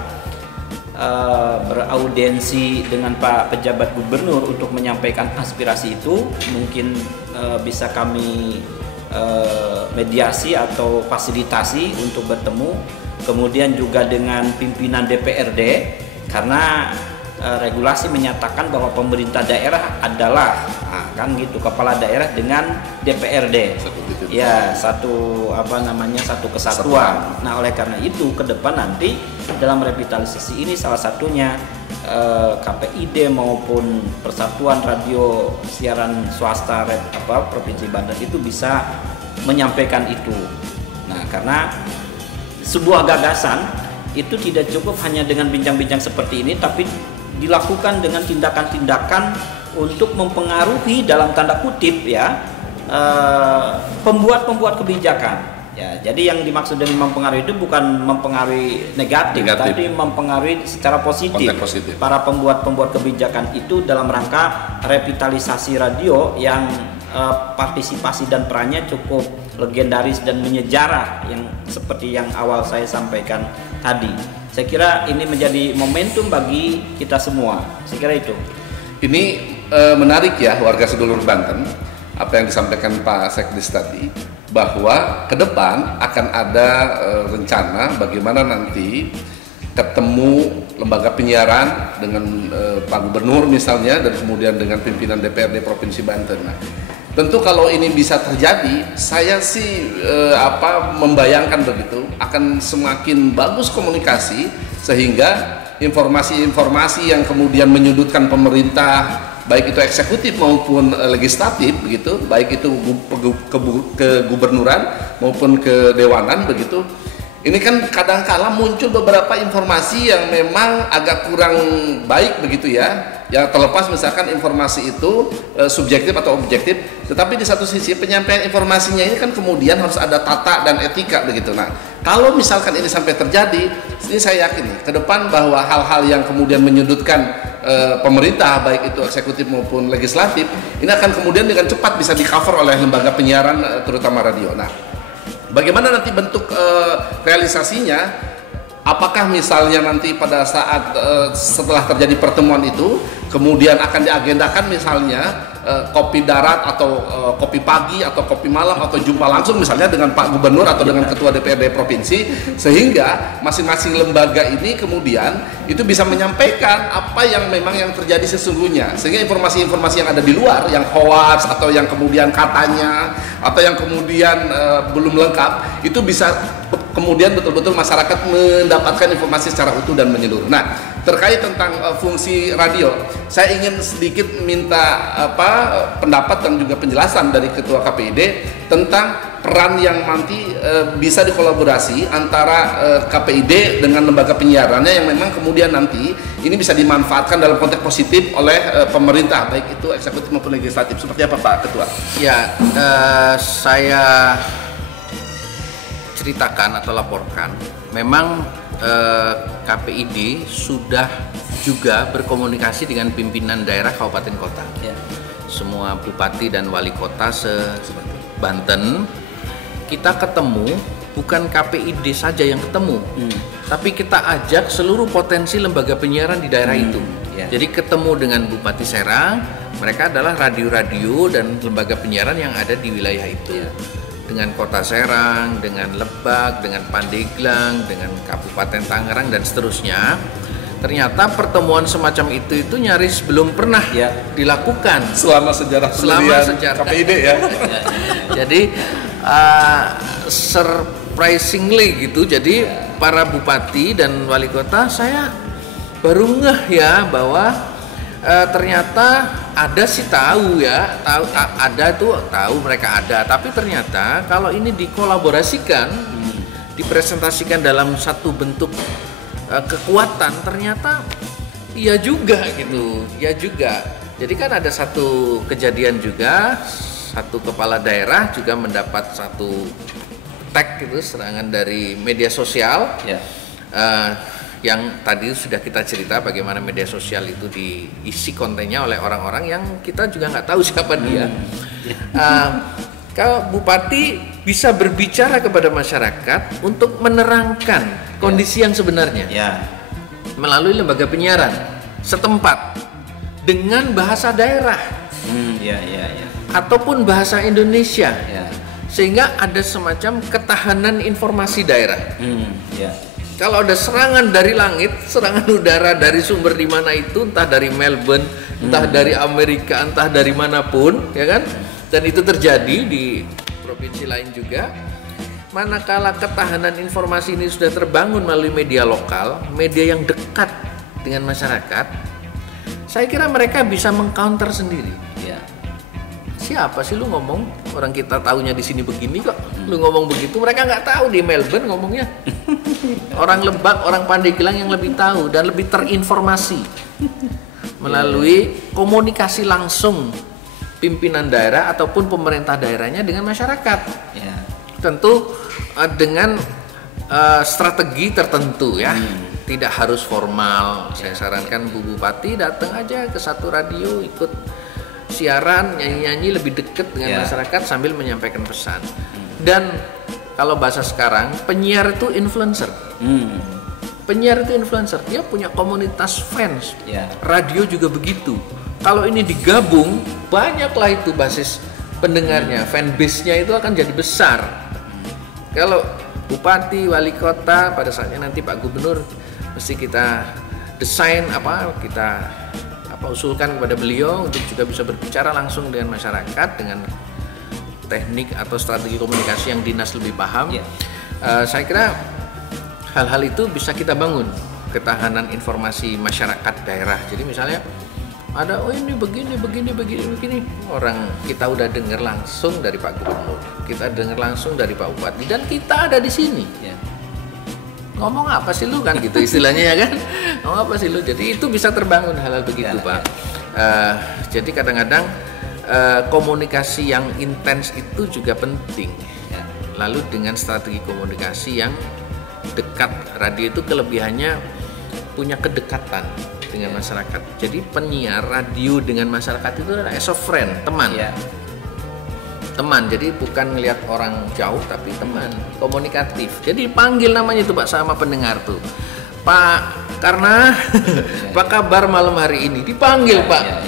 beraudiensi dengan Pak Pejabat Gubernur untuk menyampaikan aspirasi itu. Mungkin bisa kami mediasi atau fasilitasi untuk bertemu, kemudian juga dengan pimpinan DPRD, karena regulasi menyatakan bahwa pemerintah daerah adalah kan gitu, kepala daerah dengan DPRD satu kesatuan. Nah, oleh karena itu ke depan nanti dalam revitalisasi ini salah satunya KPID maupun Persatuan Radio Siaran Swasta Provinsi Banten itu bisa menyampaikan itu. Nah, karena sebuah gagasan itu tidak cukup hanya dengan bincang-bincang seperti ini, tapi dilakukan dengan tindakan-tindakan untuk mempengaruhi dalam tanda kutip pembuat kebijakan. Ya, jadi yang dimaksud dengan mempengaruhi itu bukan mempengaruhi negatif. Tapi mempengaruhi secara positif. Para pembuat kebijakan itu dalam rangka revitalisasi radio yang partisipasi dan perannya cukup legendaris dan menyejarah, yang seperti yang awal saya sampaikan tadi. Saya kira ini menjadi momentum bagi kita semua. Saya kira itu. Ini menarik ya, warga sedulur Banten, apa yang disampaikan Pak Sekdis tadi, bahwa ke depan akan ada rencana bagaimana nanti ketemu lembaga penyiaran dengan Pak Gubernur misalnya, dan kemudian dengan pimpinan DPRD Provinsi Banten. Nah, tentu kalau ini bisa terjadi, saya sih membayangkan begitu akan semakin bagus komunikasi, sehingga informasi-informasi yang kemudian menyudutkan pemerintah, baik itu eksekutif maupun legislatif begitu, baik itu ke gubernuran maupun ke dewanan begitu. Ini kan kadang-kala muncul beberapa informasi yang memang agak kurang baik begitu ya. Ya, terlepas misalkan informasi itu subjektif atau objektif, tetapi di satu sisi penyampaian informasinya ini kan kemudian harus ada tata dan etika begitu. Nah, kalau misalkan ini sampai terjadi, ini saya yakin nih, ke depan bahwa hal-hal yang kemudian menyudutkan pemerintah, baik itu eksekutif maupun legislatif, ini akan kemudian dengan cepat bisa di-cover oleh lembaga penyiaran, terutama radio. Nah, bagaimana nanti bentuk realisasinya? Apakah misalnya nanti pada saat setelah terjadi pertemuan itu kemudian akan diagendakan misalnya kopi darat atau kopi pagi atau kopi malam atau jumpa langsung misalnya dengan Pak Gubernur atau dengan Ketua DPRD Provinsi, sehingga masing-masing lembaga ini kemudian itu bisa menyampaikan apa yang memang yang terjadi sesungguhnya, sehingga informasi-informasi yang ada di luar, yang hoax atau yang kemudian katanya atau yang kemudian belum lengkap, itu bisa kemudian betul-betul masyarakat mendapatkan informasi secara utuh dan menyeluruh. Nah, terkait tentang fungsi radio, saya ingin sedikit minta pendapat dan juga penjelasan dari Ketua KPID tentang peran yang nanti bisa dikolaborasi antara KPID dengan lembaga penyiarannya, yang memang kemudian nanti ini bisa dimanfaatkan dalam konteks positif oleh pemerintah, baik itu eksekutif maupun legislatif. Seperti apa Pak Ketua? Ya, saya ceritakan atau laporkan, memang KPID sudah juga berkomunikasi dengan pimpinan daerah kabupaten kota, semua bupati dan wali kota se-Banten. Kita ketemu, bukan KPID saja yang ketemu, tapi kita ajak seluruh potensi lembaga penyiaran di daerah itu. Jadi ketemu dengan Bupati Serang, mereka adalah radio-radio dan lembaga penyiaran yang ada di wilayah itu. Dengan Kota Serang, dengan Lebak, dengan Pandeglang, dengan Kabupaten Tangerang dan seterusnya. Ternyata pertemuan semacam itu nyaris belum pernah dilakukan selama sejarah KPID ya. Jadi surprisingly gitu. Jadi para bupati dan wali kota, saya baru ngeh ya bahwa ternyata Ada sih tahu ya, ada tuh tahu mereka ada, tapi ternyata kalau ini dikolaborasikan, dipresentasikan dalam satu bentuk kekuatan, ternyata iya juga gitu, iya juga. Jadi kan ada satu kejadian juga, satu kepala daerah juga mendapat satu tag gitu, serangan dari media sosial. Yang tadi sudah kita cerita bagaimana media sosial itu diisi kontennya oleh orang-orang yang kita juga nggak tahu siapa dia. Kalau Bupati bisa berbicara kepada masyarakat untuk menerangkan kondisi yang sebenarnya melalui lembaga penyiaran setempat dengan bahasa daerah ataupun bahasa Indonesia, sehingga ada semacam ketahanan informasi daerah. Kalau ada serangan dari langit, serangan udara dari sumber di mana itu, entah dari Melbourne, entah dari Amerika, entah dari manapun, ya kan? Dan itu terjadi di provinsi lain juga. Manakala ketahanan informasi ini sudah terbangun melalui media lokal, media yang dekat dengan masyarakat, saya kira mereka bisa mengcounter sendiri. Siapa sih lu ngomong? Orang kita tahunya di sini begini kok. Lu ngomong begitu, mereka nggak tahu di Melbourne ngomongnya. Orang Lebak, orang Pandeglang yang lebih tahu dan lebih terinformasi melalui komunikasi langsung pimpinan daerah ataupun pemerintah daerahnya dengan masyarakat. Tentu dengan strategi tertentu ya. Tidak harus formal. Saya sarankan Bu Bupati datang aja ke satu radio, ikut siaran, nyanyi-nyanyi lebih dekat dengan masyarakat sambil menyampaikan pesan. Dan kalau bahasa sekarang, penyiar itu influencer. Penyiar itu influencer, dia punya komunitas fans. Radio juga begitu. Kalau ini digabung, banyaklah itu basis pendengarnya, fanbase-nya itu akan jadi besar. Kalau Bupati, Wali Kota, pada saatnya nanti Pak Gubernur, mesti kita desain kita usulkan kepada beliau untuk juga bisa berbicara langsung dengan masyarakat dengan teknik atau strategi komunikasi yang dinas lebih paham. Saya kira hal-hal itu bisa kita bangun ketahanan informasi masyarakat daerah. Jadi misalnya ada ini begini, orang kita udah dengar langsung dari Pak Gubernur, kita dengar langsung dari Pak Bupati, dan kita ada di sini. Ngomong apa sih lu kan gitu istilahnya ya kan, ngomong apa sih lu, jadi itu bisa terbangun hal-hal begitu Pak. Jadi kadang-kadang komunikasi yang intens itu juga penting. Lalu dengan strategi komunikasi yang dekat, radio itu kelebihannya punya kedekatan dengan masyarakat. Jadi penyiar radio dengan masyarakat itu adalah as a friend, teman. Teman, jadi bukan ngelihat orang jauh tapi teman, komunikatif. Jadi panggil namanya itu Pak sama pendengar tuh, Pak, karena apa kabar malam hari ini, dipanggil Pak.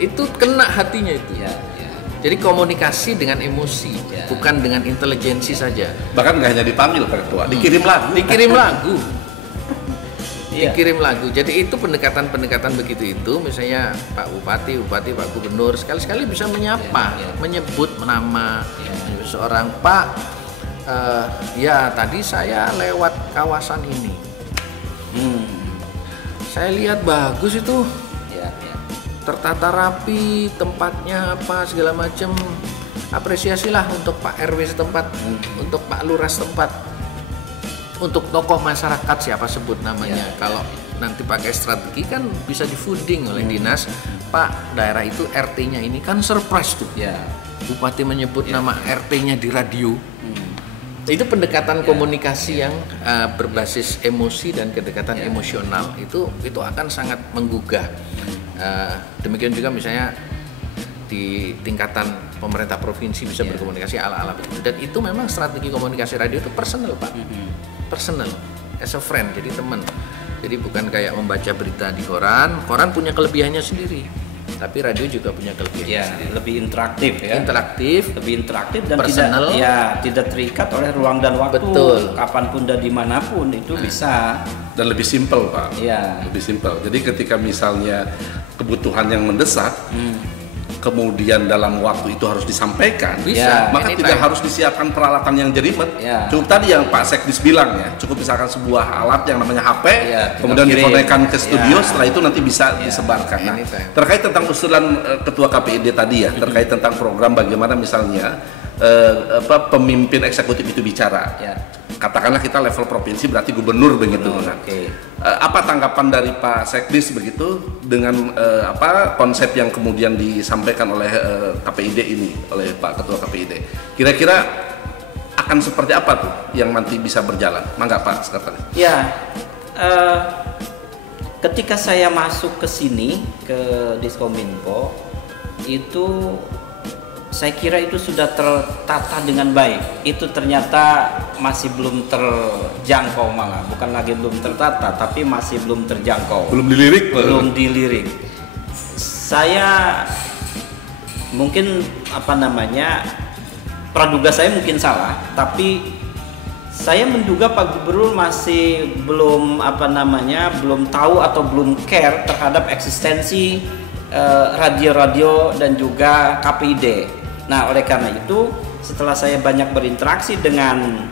Itu kena hatinya itu. Jadi komunikasi dengan emosi, bukan dengan intelijensi saja. Bahkan nggak hanya dipanggil Pak Ketua, dikirim lagu. Dikirim lagu. Jadi itu pendekatan begitu itu, misalnya Pak Bupati, Pak Gubernur sekali-sekali bisa menyapa, menyebut nama seorang Pak. Tadi saya lewat kawasan ini. Saya lihat bagus itu. Tertata rapi, tempatnya apa segala macam. Apresiasilah untuk Pak RW setempat, untuk Pak Lurah setempat. Untuk tokoh masyarakat siapa sebut namanya. Kalau nanti pakai strategi kan bisa di-fooding oleh dinas. Pak, daerah itu RT-nya ini kan surprise tuh. Bupati menyebut nama RT-nya di radio. Itu pendekatan komunikasi yang berbasis emosi dan kedekatan emosional. Itu akan sangat menggugah. Demikian juga misalnya di tingkatan pemerintah provinsi bisa berkomunikasi ala-ala begitu. Dan itu memang strategi komunikasi radio itu personal Pak. Personal, as a friend, jadi teman. Jadi bukan kayak membaca berita di koran punya kelebihannya sendiri, tapi radio juga punya kelebihannya sendiri. Lebih interaktif lebih interaktif dan personal, tidak terikat oleh ruang dan waktu. Betul. Kapanpun dan dimanapun itu bisa. Dan lebih simpel Pak. Lebih simpel. Jadi ketika misalnya kebutuhan yang mendesak, kemudian dalam waktu itu harus disampaikan, Bisa, maka anytime. tidak harus disiapkan peralatan yang jelimet. Ya. Cukup tadi yang Pak Sekdis bilang ya, cukup misalkan sebuah alat yang namanya HP, Ya, kemudian tinggal kirim. dikonekkan ke studio, Ya. setelah itu nanti bisa Ya, disebarkan. Nah, anytime. terkait tentang usulan Ketua KPID tadi ya, terkait tentang program bagaimana misalnya pemimpin eksekutif itu bicara. Ya. Katakanlah kita level provinsi berarti gubernur begitu. Gubernur, Nah, oke. apa tanggapan dari Pak Sekdis begitu dengan konsep yang kemudian disampaikan oleh KPID ini, oleh Pak Ketua KPID? Kira-kira akan seperti apa tuh yang nanti bisa berjalan? Mangga Pak Sekretaris. Ya, ketika saya masuk ke sini ke Diskominfo itu saya kira itu sudah tertata dengan baik. Itu ternyata masih belum terjangkau, malah bukan lagi belum tertata, tapi masih belum terjangkau. Belum dilirik? Belum dilirik. Saya mungkin praduga saya mungkin salah, tapi saya menduga Pak Gubernur masih belum belum tahu atau belum care terhadap eksistensi radio-radio dan juga KPID. Nah, oleh karena itu setelah saya banyak berinteraksi dengan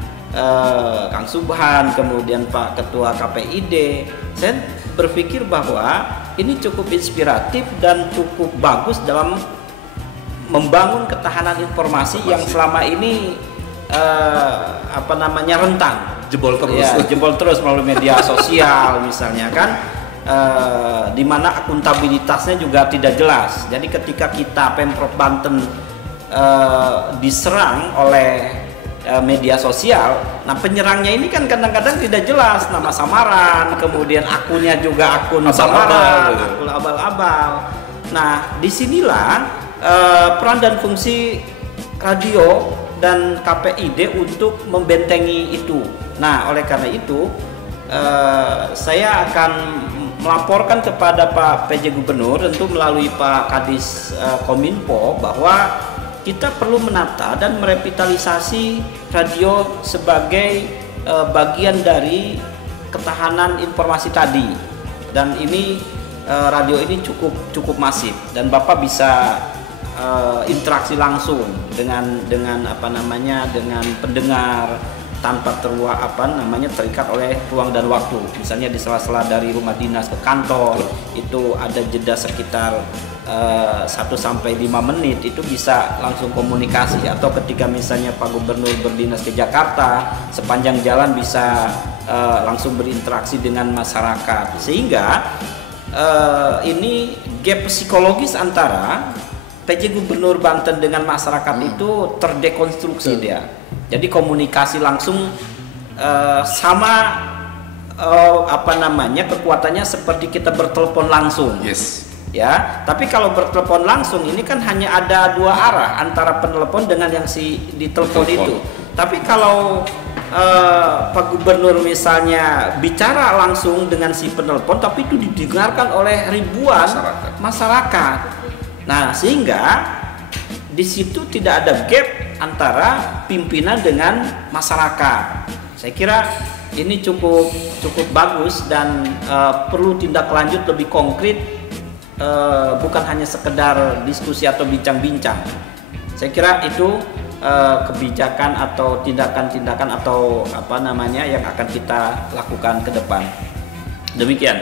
Kang Subhan, kemudian Pak Ketua KPID, saya berpikir bahwa ini cukup inspiratif dan cukup bagus dalam membangun ketahanan informasi yang selama ini rentan, Jebol terus. ya, jebol terus melalui media sosial misalnya kan, di mana akuntabilitasnya juga tidak jelas. Jadi ketika kita Pemprov Banten diserang oleh media sosial, nah penyerangnya ini kan kadang-kadang tidak jelas, nama samaran, kemudian akunnya juga akun samaran, akun abal-abal. Nah, disinilah peran dan fungsi radio dan KPID untuk membentengi itu. Nah, oleh karena itu saya akan melaporkan kepada Pak PJ Gubernur tentu melalui Pak Kadis Kominfo bahwa kita perlu menata dan merevitalisasi radio sebagai bagian dari ketahanan informasi tadi. Dan ini radio ini cukup masif dan Bapak bisa interaksi langsung dengan dengan pendengar tanpa terikat oleh ruang dan waktu. Misalnya di sela-sela dari rumah dinas ke kantor itu ada jeda sekitar 1 sampai 5 menit, itu bisa langsung komunikasi. Atau ketika misalnya Pak Gubernur berdinas ke Jakarta, sepanjang jalan bisa langsung berinteraksi dengan masyarakat. Sehingga ini gap psikologis antara PJ Gubernur Banten dengan masyarakat itu terdekonstruksi dia. Jadi komunikasi langsung sama kekuatannya seperti kita bertelepon langsung. Yes. Ya, tapi kalau bertelepon langsung ini kan hanya ada 2 arah antara penelepon dengan yang si ditelepon itu. Tapi kalau Pak Gubernur misalnya bicara langsung dengan si penelpon, tapi itu didengarkan oleh ribuan masyarakat. Nah, sehingga di situ tidak ada gap antara pimpinan dengan masyarakat. Saya kira ini cukup bagus dan perlu tindak lanjut lebih konkret, bukan hanya sekedar diskusi atau bincang-bincang. Saya kira itu kebijakan atau tindakan-tindakan atau yang akan kita lakukan ke depan. Demikian.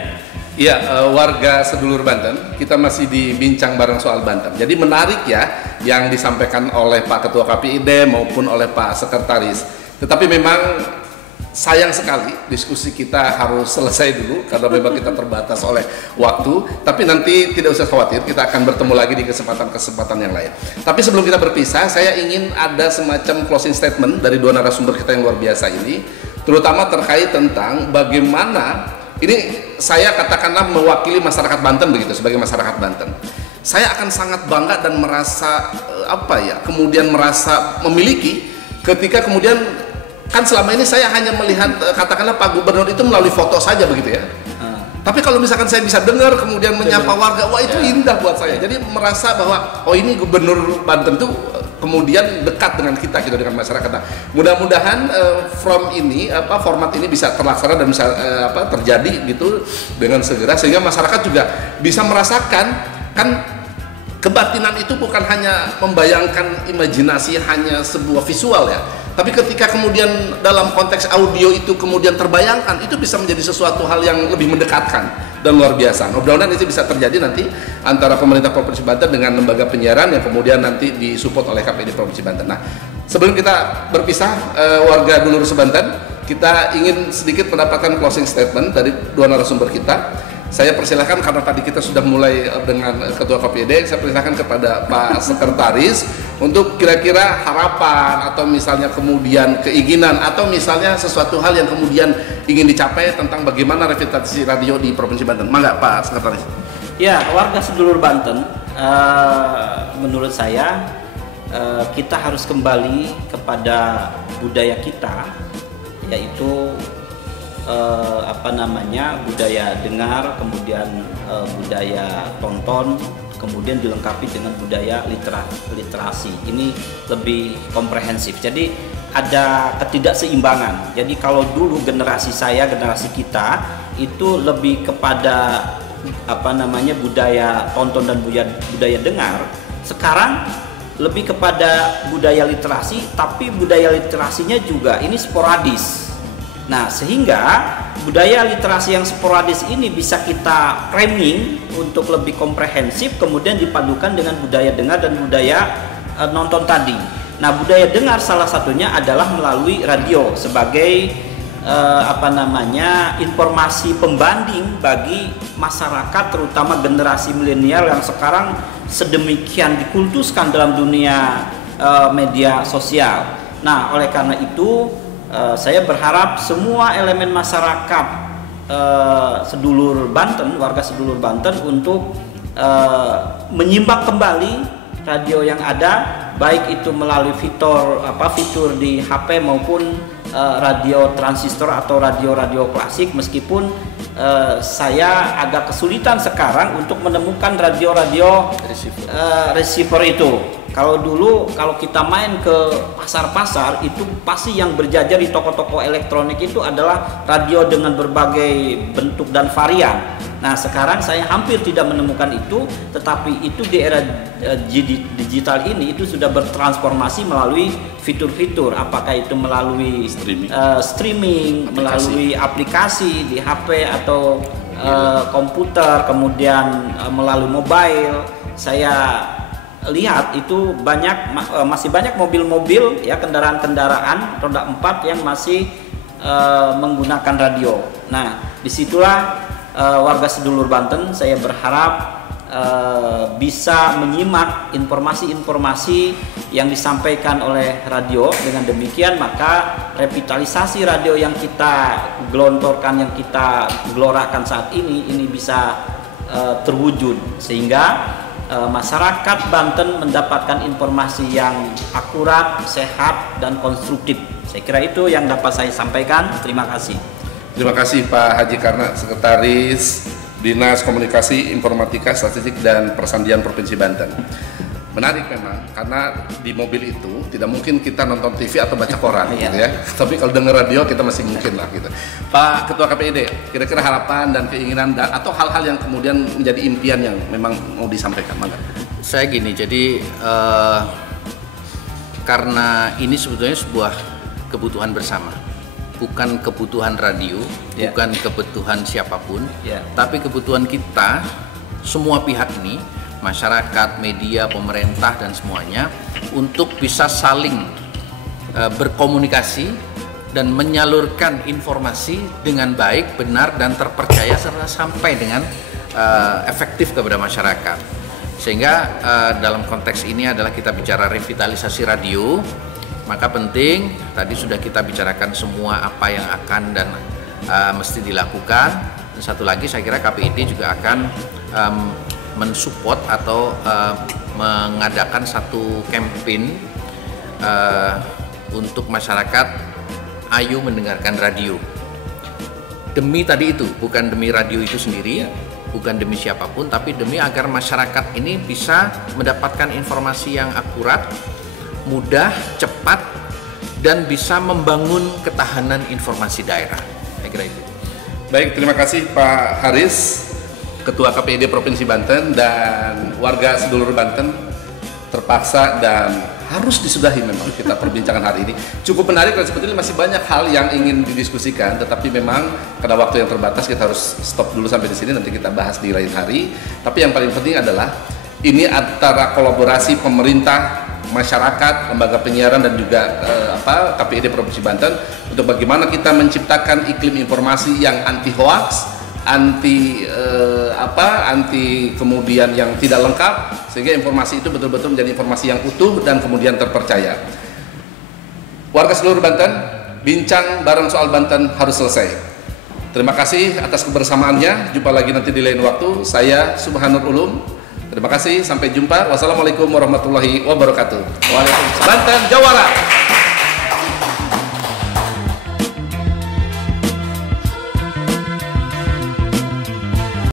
Iya, warga sedulur Banten, kita masih dibincang bareng soal Banten. Jadi menarik ya yang disampaikan oleh Pak Ketua KPID maupun oleh Pak Sekretaris. Tetapi memang sayang sekali diskusi kita harus selesai dulu karena memang kita terbatas oleh waktu. Tapi nanti tidak usah khawatir, kita akan bertemu lagi di kesempatan-kesempatan yang lain. Tapi sebelum kita berpisah, saya ingin ada semacam closing statement dari 2 narasumber kita yang luar biasa ini, terutama terkait tentang bagaimana ini saya katakanlah mewakili masyarakat Banten begitu, sebagai masyarakat Banten. Saya akan sangat bangga dan merasa kemudian merasa memiliki ketika kemudian kan selama ini saya hanya melihat katakanlah Pak Gubernur itu melalui foto saja begitu ya. Tapi kalau misalkan saya bisa dengar kemudian menyapa warga, wah itu indah buat saya. Jadi merasa bahwa ini Gubernur Banten itu kemudian dekat dengan kita gitu, dengan masyarakat. Nah, mudah-mudahan format ini bisa terlaksana dan bisa terjadi gitu dengan segera, sehingga masyarakat juga bisa merasakan kan kebatinan itu bukan hanya membayangkan imajinasi hanya sebuah visual ya, tapi ketika kemudian dalam konteks audio itu kemudian terbayangkan, itu bisa menjadi sesuatu hal yang lebih mendekatkan dan luar biasa. Mudah-mudahan itu bisa terjadi nanti antara pemerintah Provinsi Banten dengan lembaga penyiaran yang kemudian nanti disupport oleh KPID Provinsi Banten. Nah, sebelum kita berpisah, warga Dulur Sebanten, kita ingin sedikit mendapatkan closing statement dari dua narasumber kita. Saya persilahkan, karena tadi kita sudah mulai dengan Ketua KPID, saya persilahkan kepada Pak Sekretaris untuk kira-kira harapan atau misalnya kemudian keinginan atau misalnya sesuatu hal yang kemudian ingin dicapai tentang bagaimana revitalisasi radio di Provinsi Banten. Mangga Pak Sekretaris. Ya, warga sedulur Banten, menurut saya kita harus kembali kepada budaya kita, yaitu budaya dengar, kemudian budaya tonton, kemudian dilengkapi dengan budaya literasi. Ini lebih komprehensif. Jadi ada ketidakseimbangan. Jadi kalau dulu generasi saya, generasi kita itu lebih kepada budaya tonton dan budaya dengar. Sekarang lebih kepada budaya literasi, tapi budaya literasinya juga ini sporadis. Nah, sehingga budaya literasi yang sporadis ini bisa kita framing untuk lebih komprehensif, kemudian dipadukan dengan budaya dengar dan budaya nonton tadi. Nah, budaya dengar salah satunya adalah melalui radio sebagai informasi pembanding bagi masyarakat, terutama generasi milenial yang sekarang sedemikian dikultuskan dalam dunia media sosial. Nah, oleh karena itu saya berharap semua elemen masyarakat sedulur Banten, warga sedulur Banten untuk menyimak kembali radio yang ada, baik itu melalui fitur di HP maupun radio transistor atau radio klasik. Meskipun saya agak kesulitan sekarang untuk menemukan radio receiver itu. Kalau dulu kita main ke pasar-pasar, itu pasti yang berjajar di toko-toko elektronik itu adalah radio dengan berbagai bentuk dan varian. Nah, sekarang saya hampir tidak menemukan itu, tetapi itu di era digital ini itu sudah bertransformasi melalui fitur-fitur, apakah itu melalui streaming, melalui aplikasi di HP atau komputer, kemudian melalui mobile. Saya lihat itu masih banyak mobil-mobil ya, kendaraan-kendaraan roda 4 yang masih menggunakan radio. Nah, disitulah warga sedulur Banten saya berharap bisa menyimak informasi-informasi yang disampaikan oleh radio. Dengan demikian maka revitalisasi radio yang kita gelontorkan, yang kita gelorakan saat ini bisa terwujud, sehingga masyarakat Banten mendapatkan informasi yang akurat, sehat, dan konstruktif. Saya kira itu yang dapat saya sampaikan. Terima kasih. Terima kasih Pak Haji Karna, Sekretaris Dinas Komunikasi, Informatika, Statistik, dan Persandian Provinsi Banten. Menarik memang, karena di mobil itu tidak mungkin kita nonton TV atau baca koran gitu ya. Tapi kalau dengar radio kita masih mungkin lah gitu. Pak Ketua KPID, kira-kira harapan dan keinginan atau hal-hal yang kemudian menjadi impian yang memang mau disampaikan, mana? Saya gini, jadi karena ini sebetulnya sebuah kebutuhan bersama, bukan kebutuhan radio, bukan kebutuhan siapapun, tapi kebutuhan kita semua pihak ini, masyarakat, media, pemerintah, dan semuanya, untuk bisa saling berkomunikasi dan menyalurkan informasi dengan baik, benar, dan terpercaya serta sampai dengan efektif kepada masyarakat. Sehingga dalam konteks ini adalah kita bicara revitalisasi radio, maka penting tadi sudah kita bicarakan semua apa yang akan dan mesti dilakukan. Dan satu lagi saya kira KPID juga akan mensupport atau mengadakan satu campaign untuk masyarakat ayo mendengarkan radio. Demi tadi itu, bukan demi radio itu sendiri, bukan demi siapapun, tapi demi agar masyarakat ini bisa mendapatkan informasi yang akurat, mudah, cepat, dan bisa membangun ketahanan informasi daerah. Saya kira itu. Baik, terima kasih Pak Haris. Ketua KPID Provinsi Banten dan warga sedulur Banten terpaksa dan harus disudahi memang kita perbincangan hari ini. Cukup menarik dan sebetulnya masih banyak hal yang ingin didiskusikan, tetapi memang karena waktu yang terbatas kita harus stop dulu sampai di sini, nanti kita bahas di lain hari. Tapi yang paling penting adalah ini antara kolaborasi pemerintah, masyarakat, lembaga penyiaran dan juga KPID Provinsi Banten untuk bagaimana kita menciptakan iklim informasi yang anti hoax, anti kemudian yang tidak lengkap, sehingga informasi itu betul-betul menjadi informasi yang utuh dan kemudian terpercaya. Warga seluruh Banten, bincang bareng soal Banten harus selesai. Terima kasih atas kebersamaannya. Jumpa lagi nanti di lain waktu. Saya Subhanur Ulum. Terima kasih, sampai jumpa. Wassalamualaikum warahmatullahi wabarakatuh. Waalaikumsalam. Banten Jawara.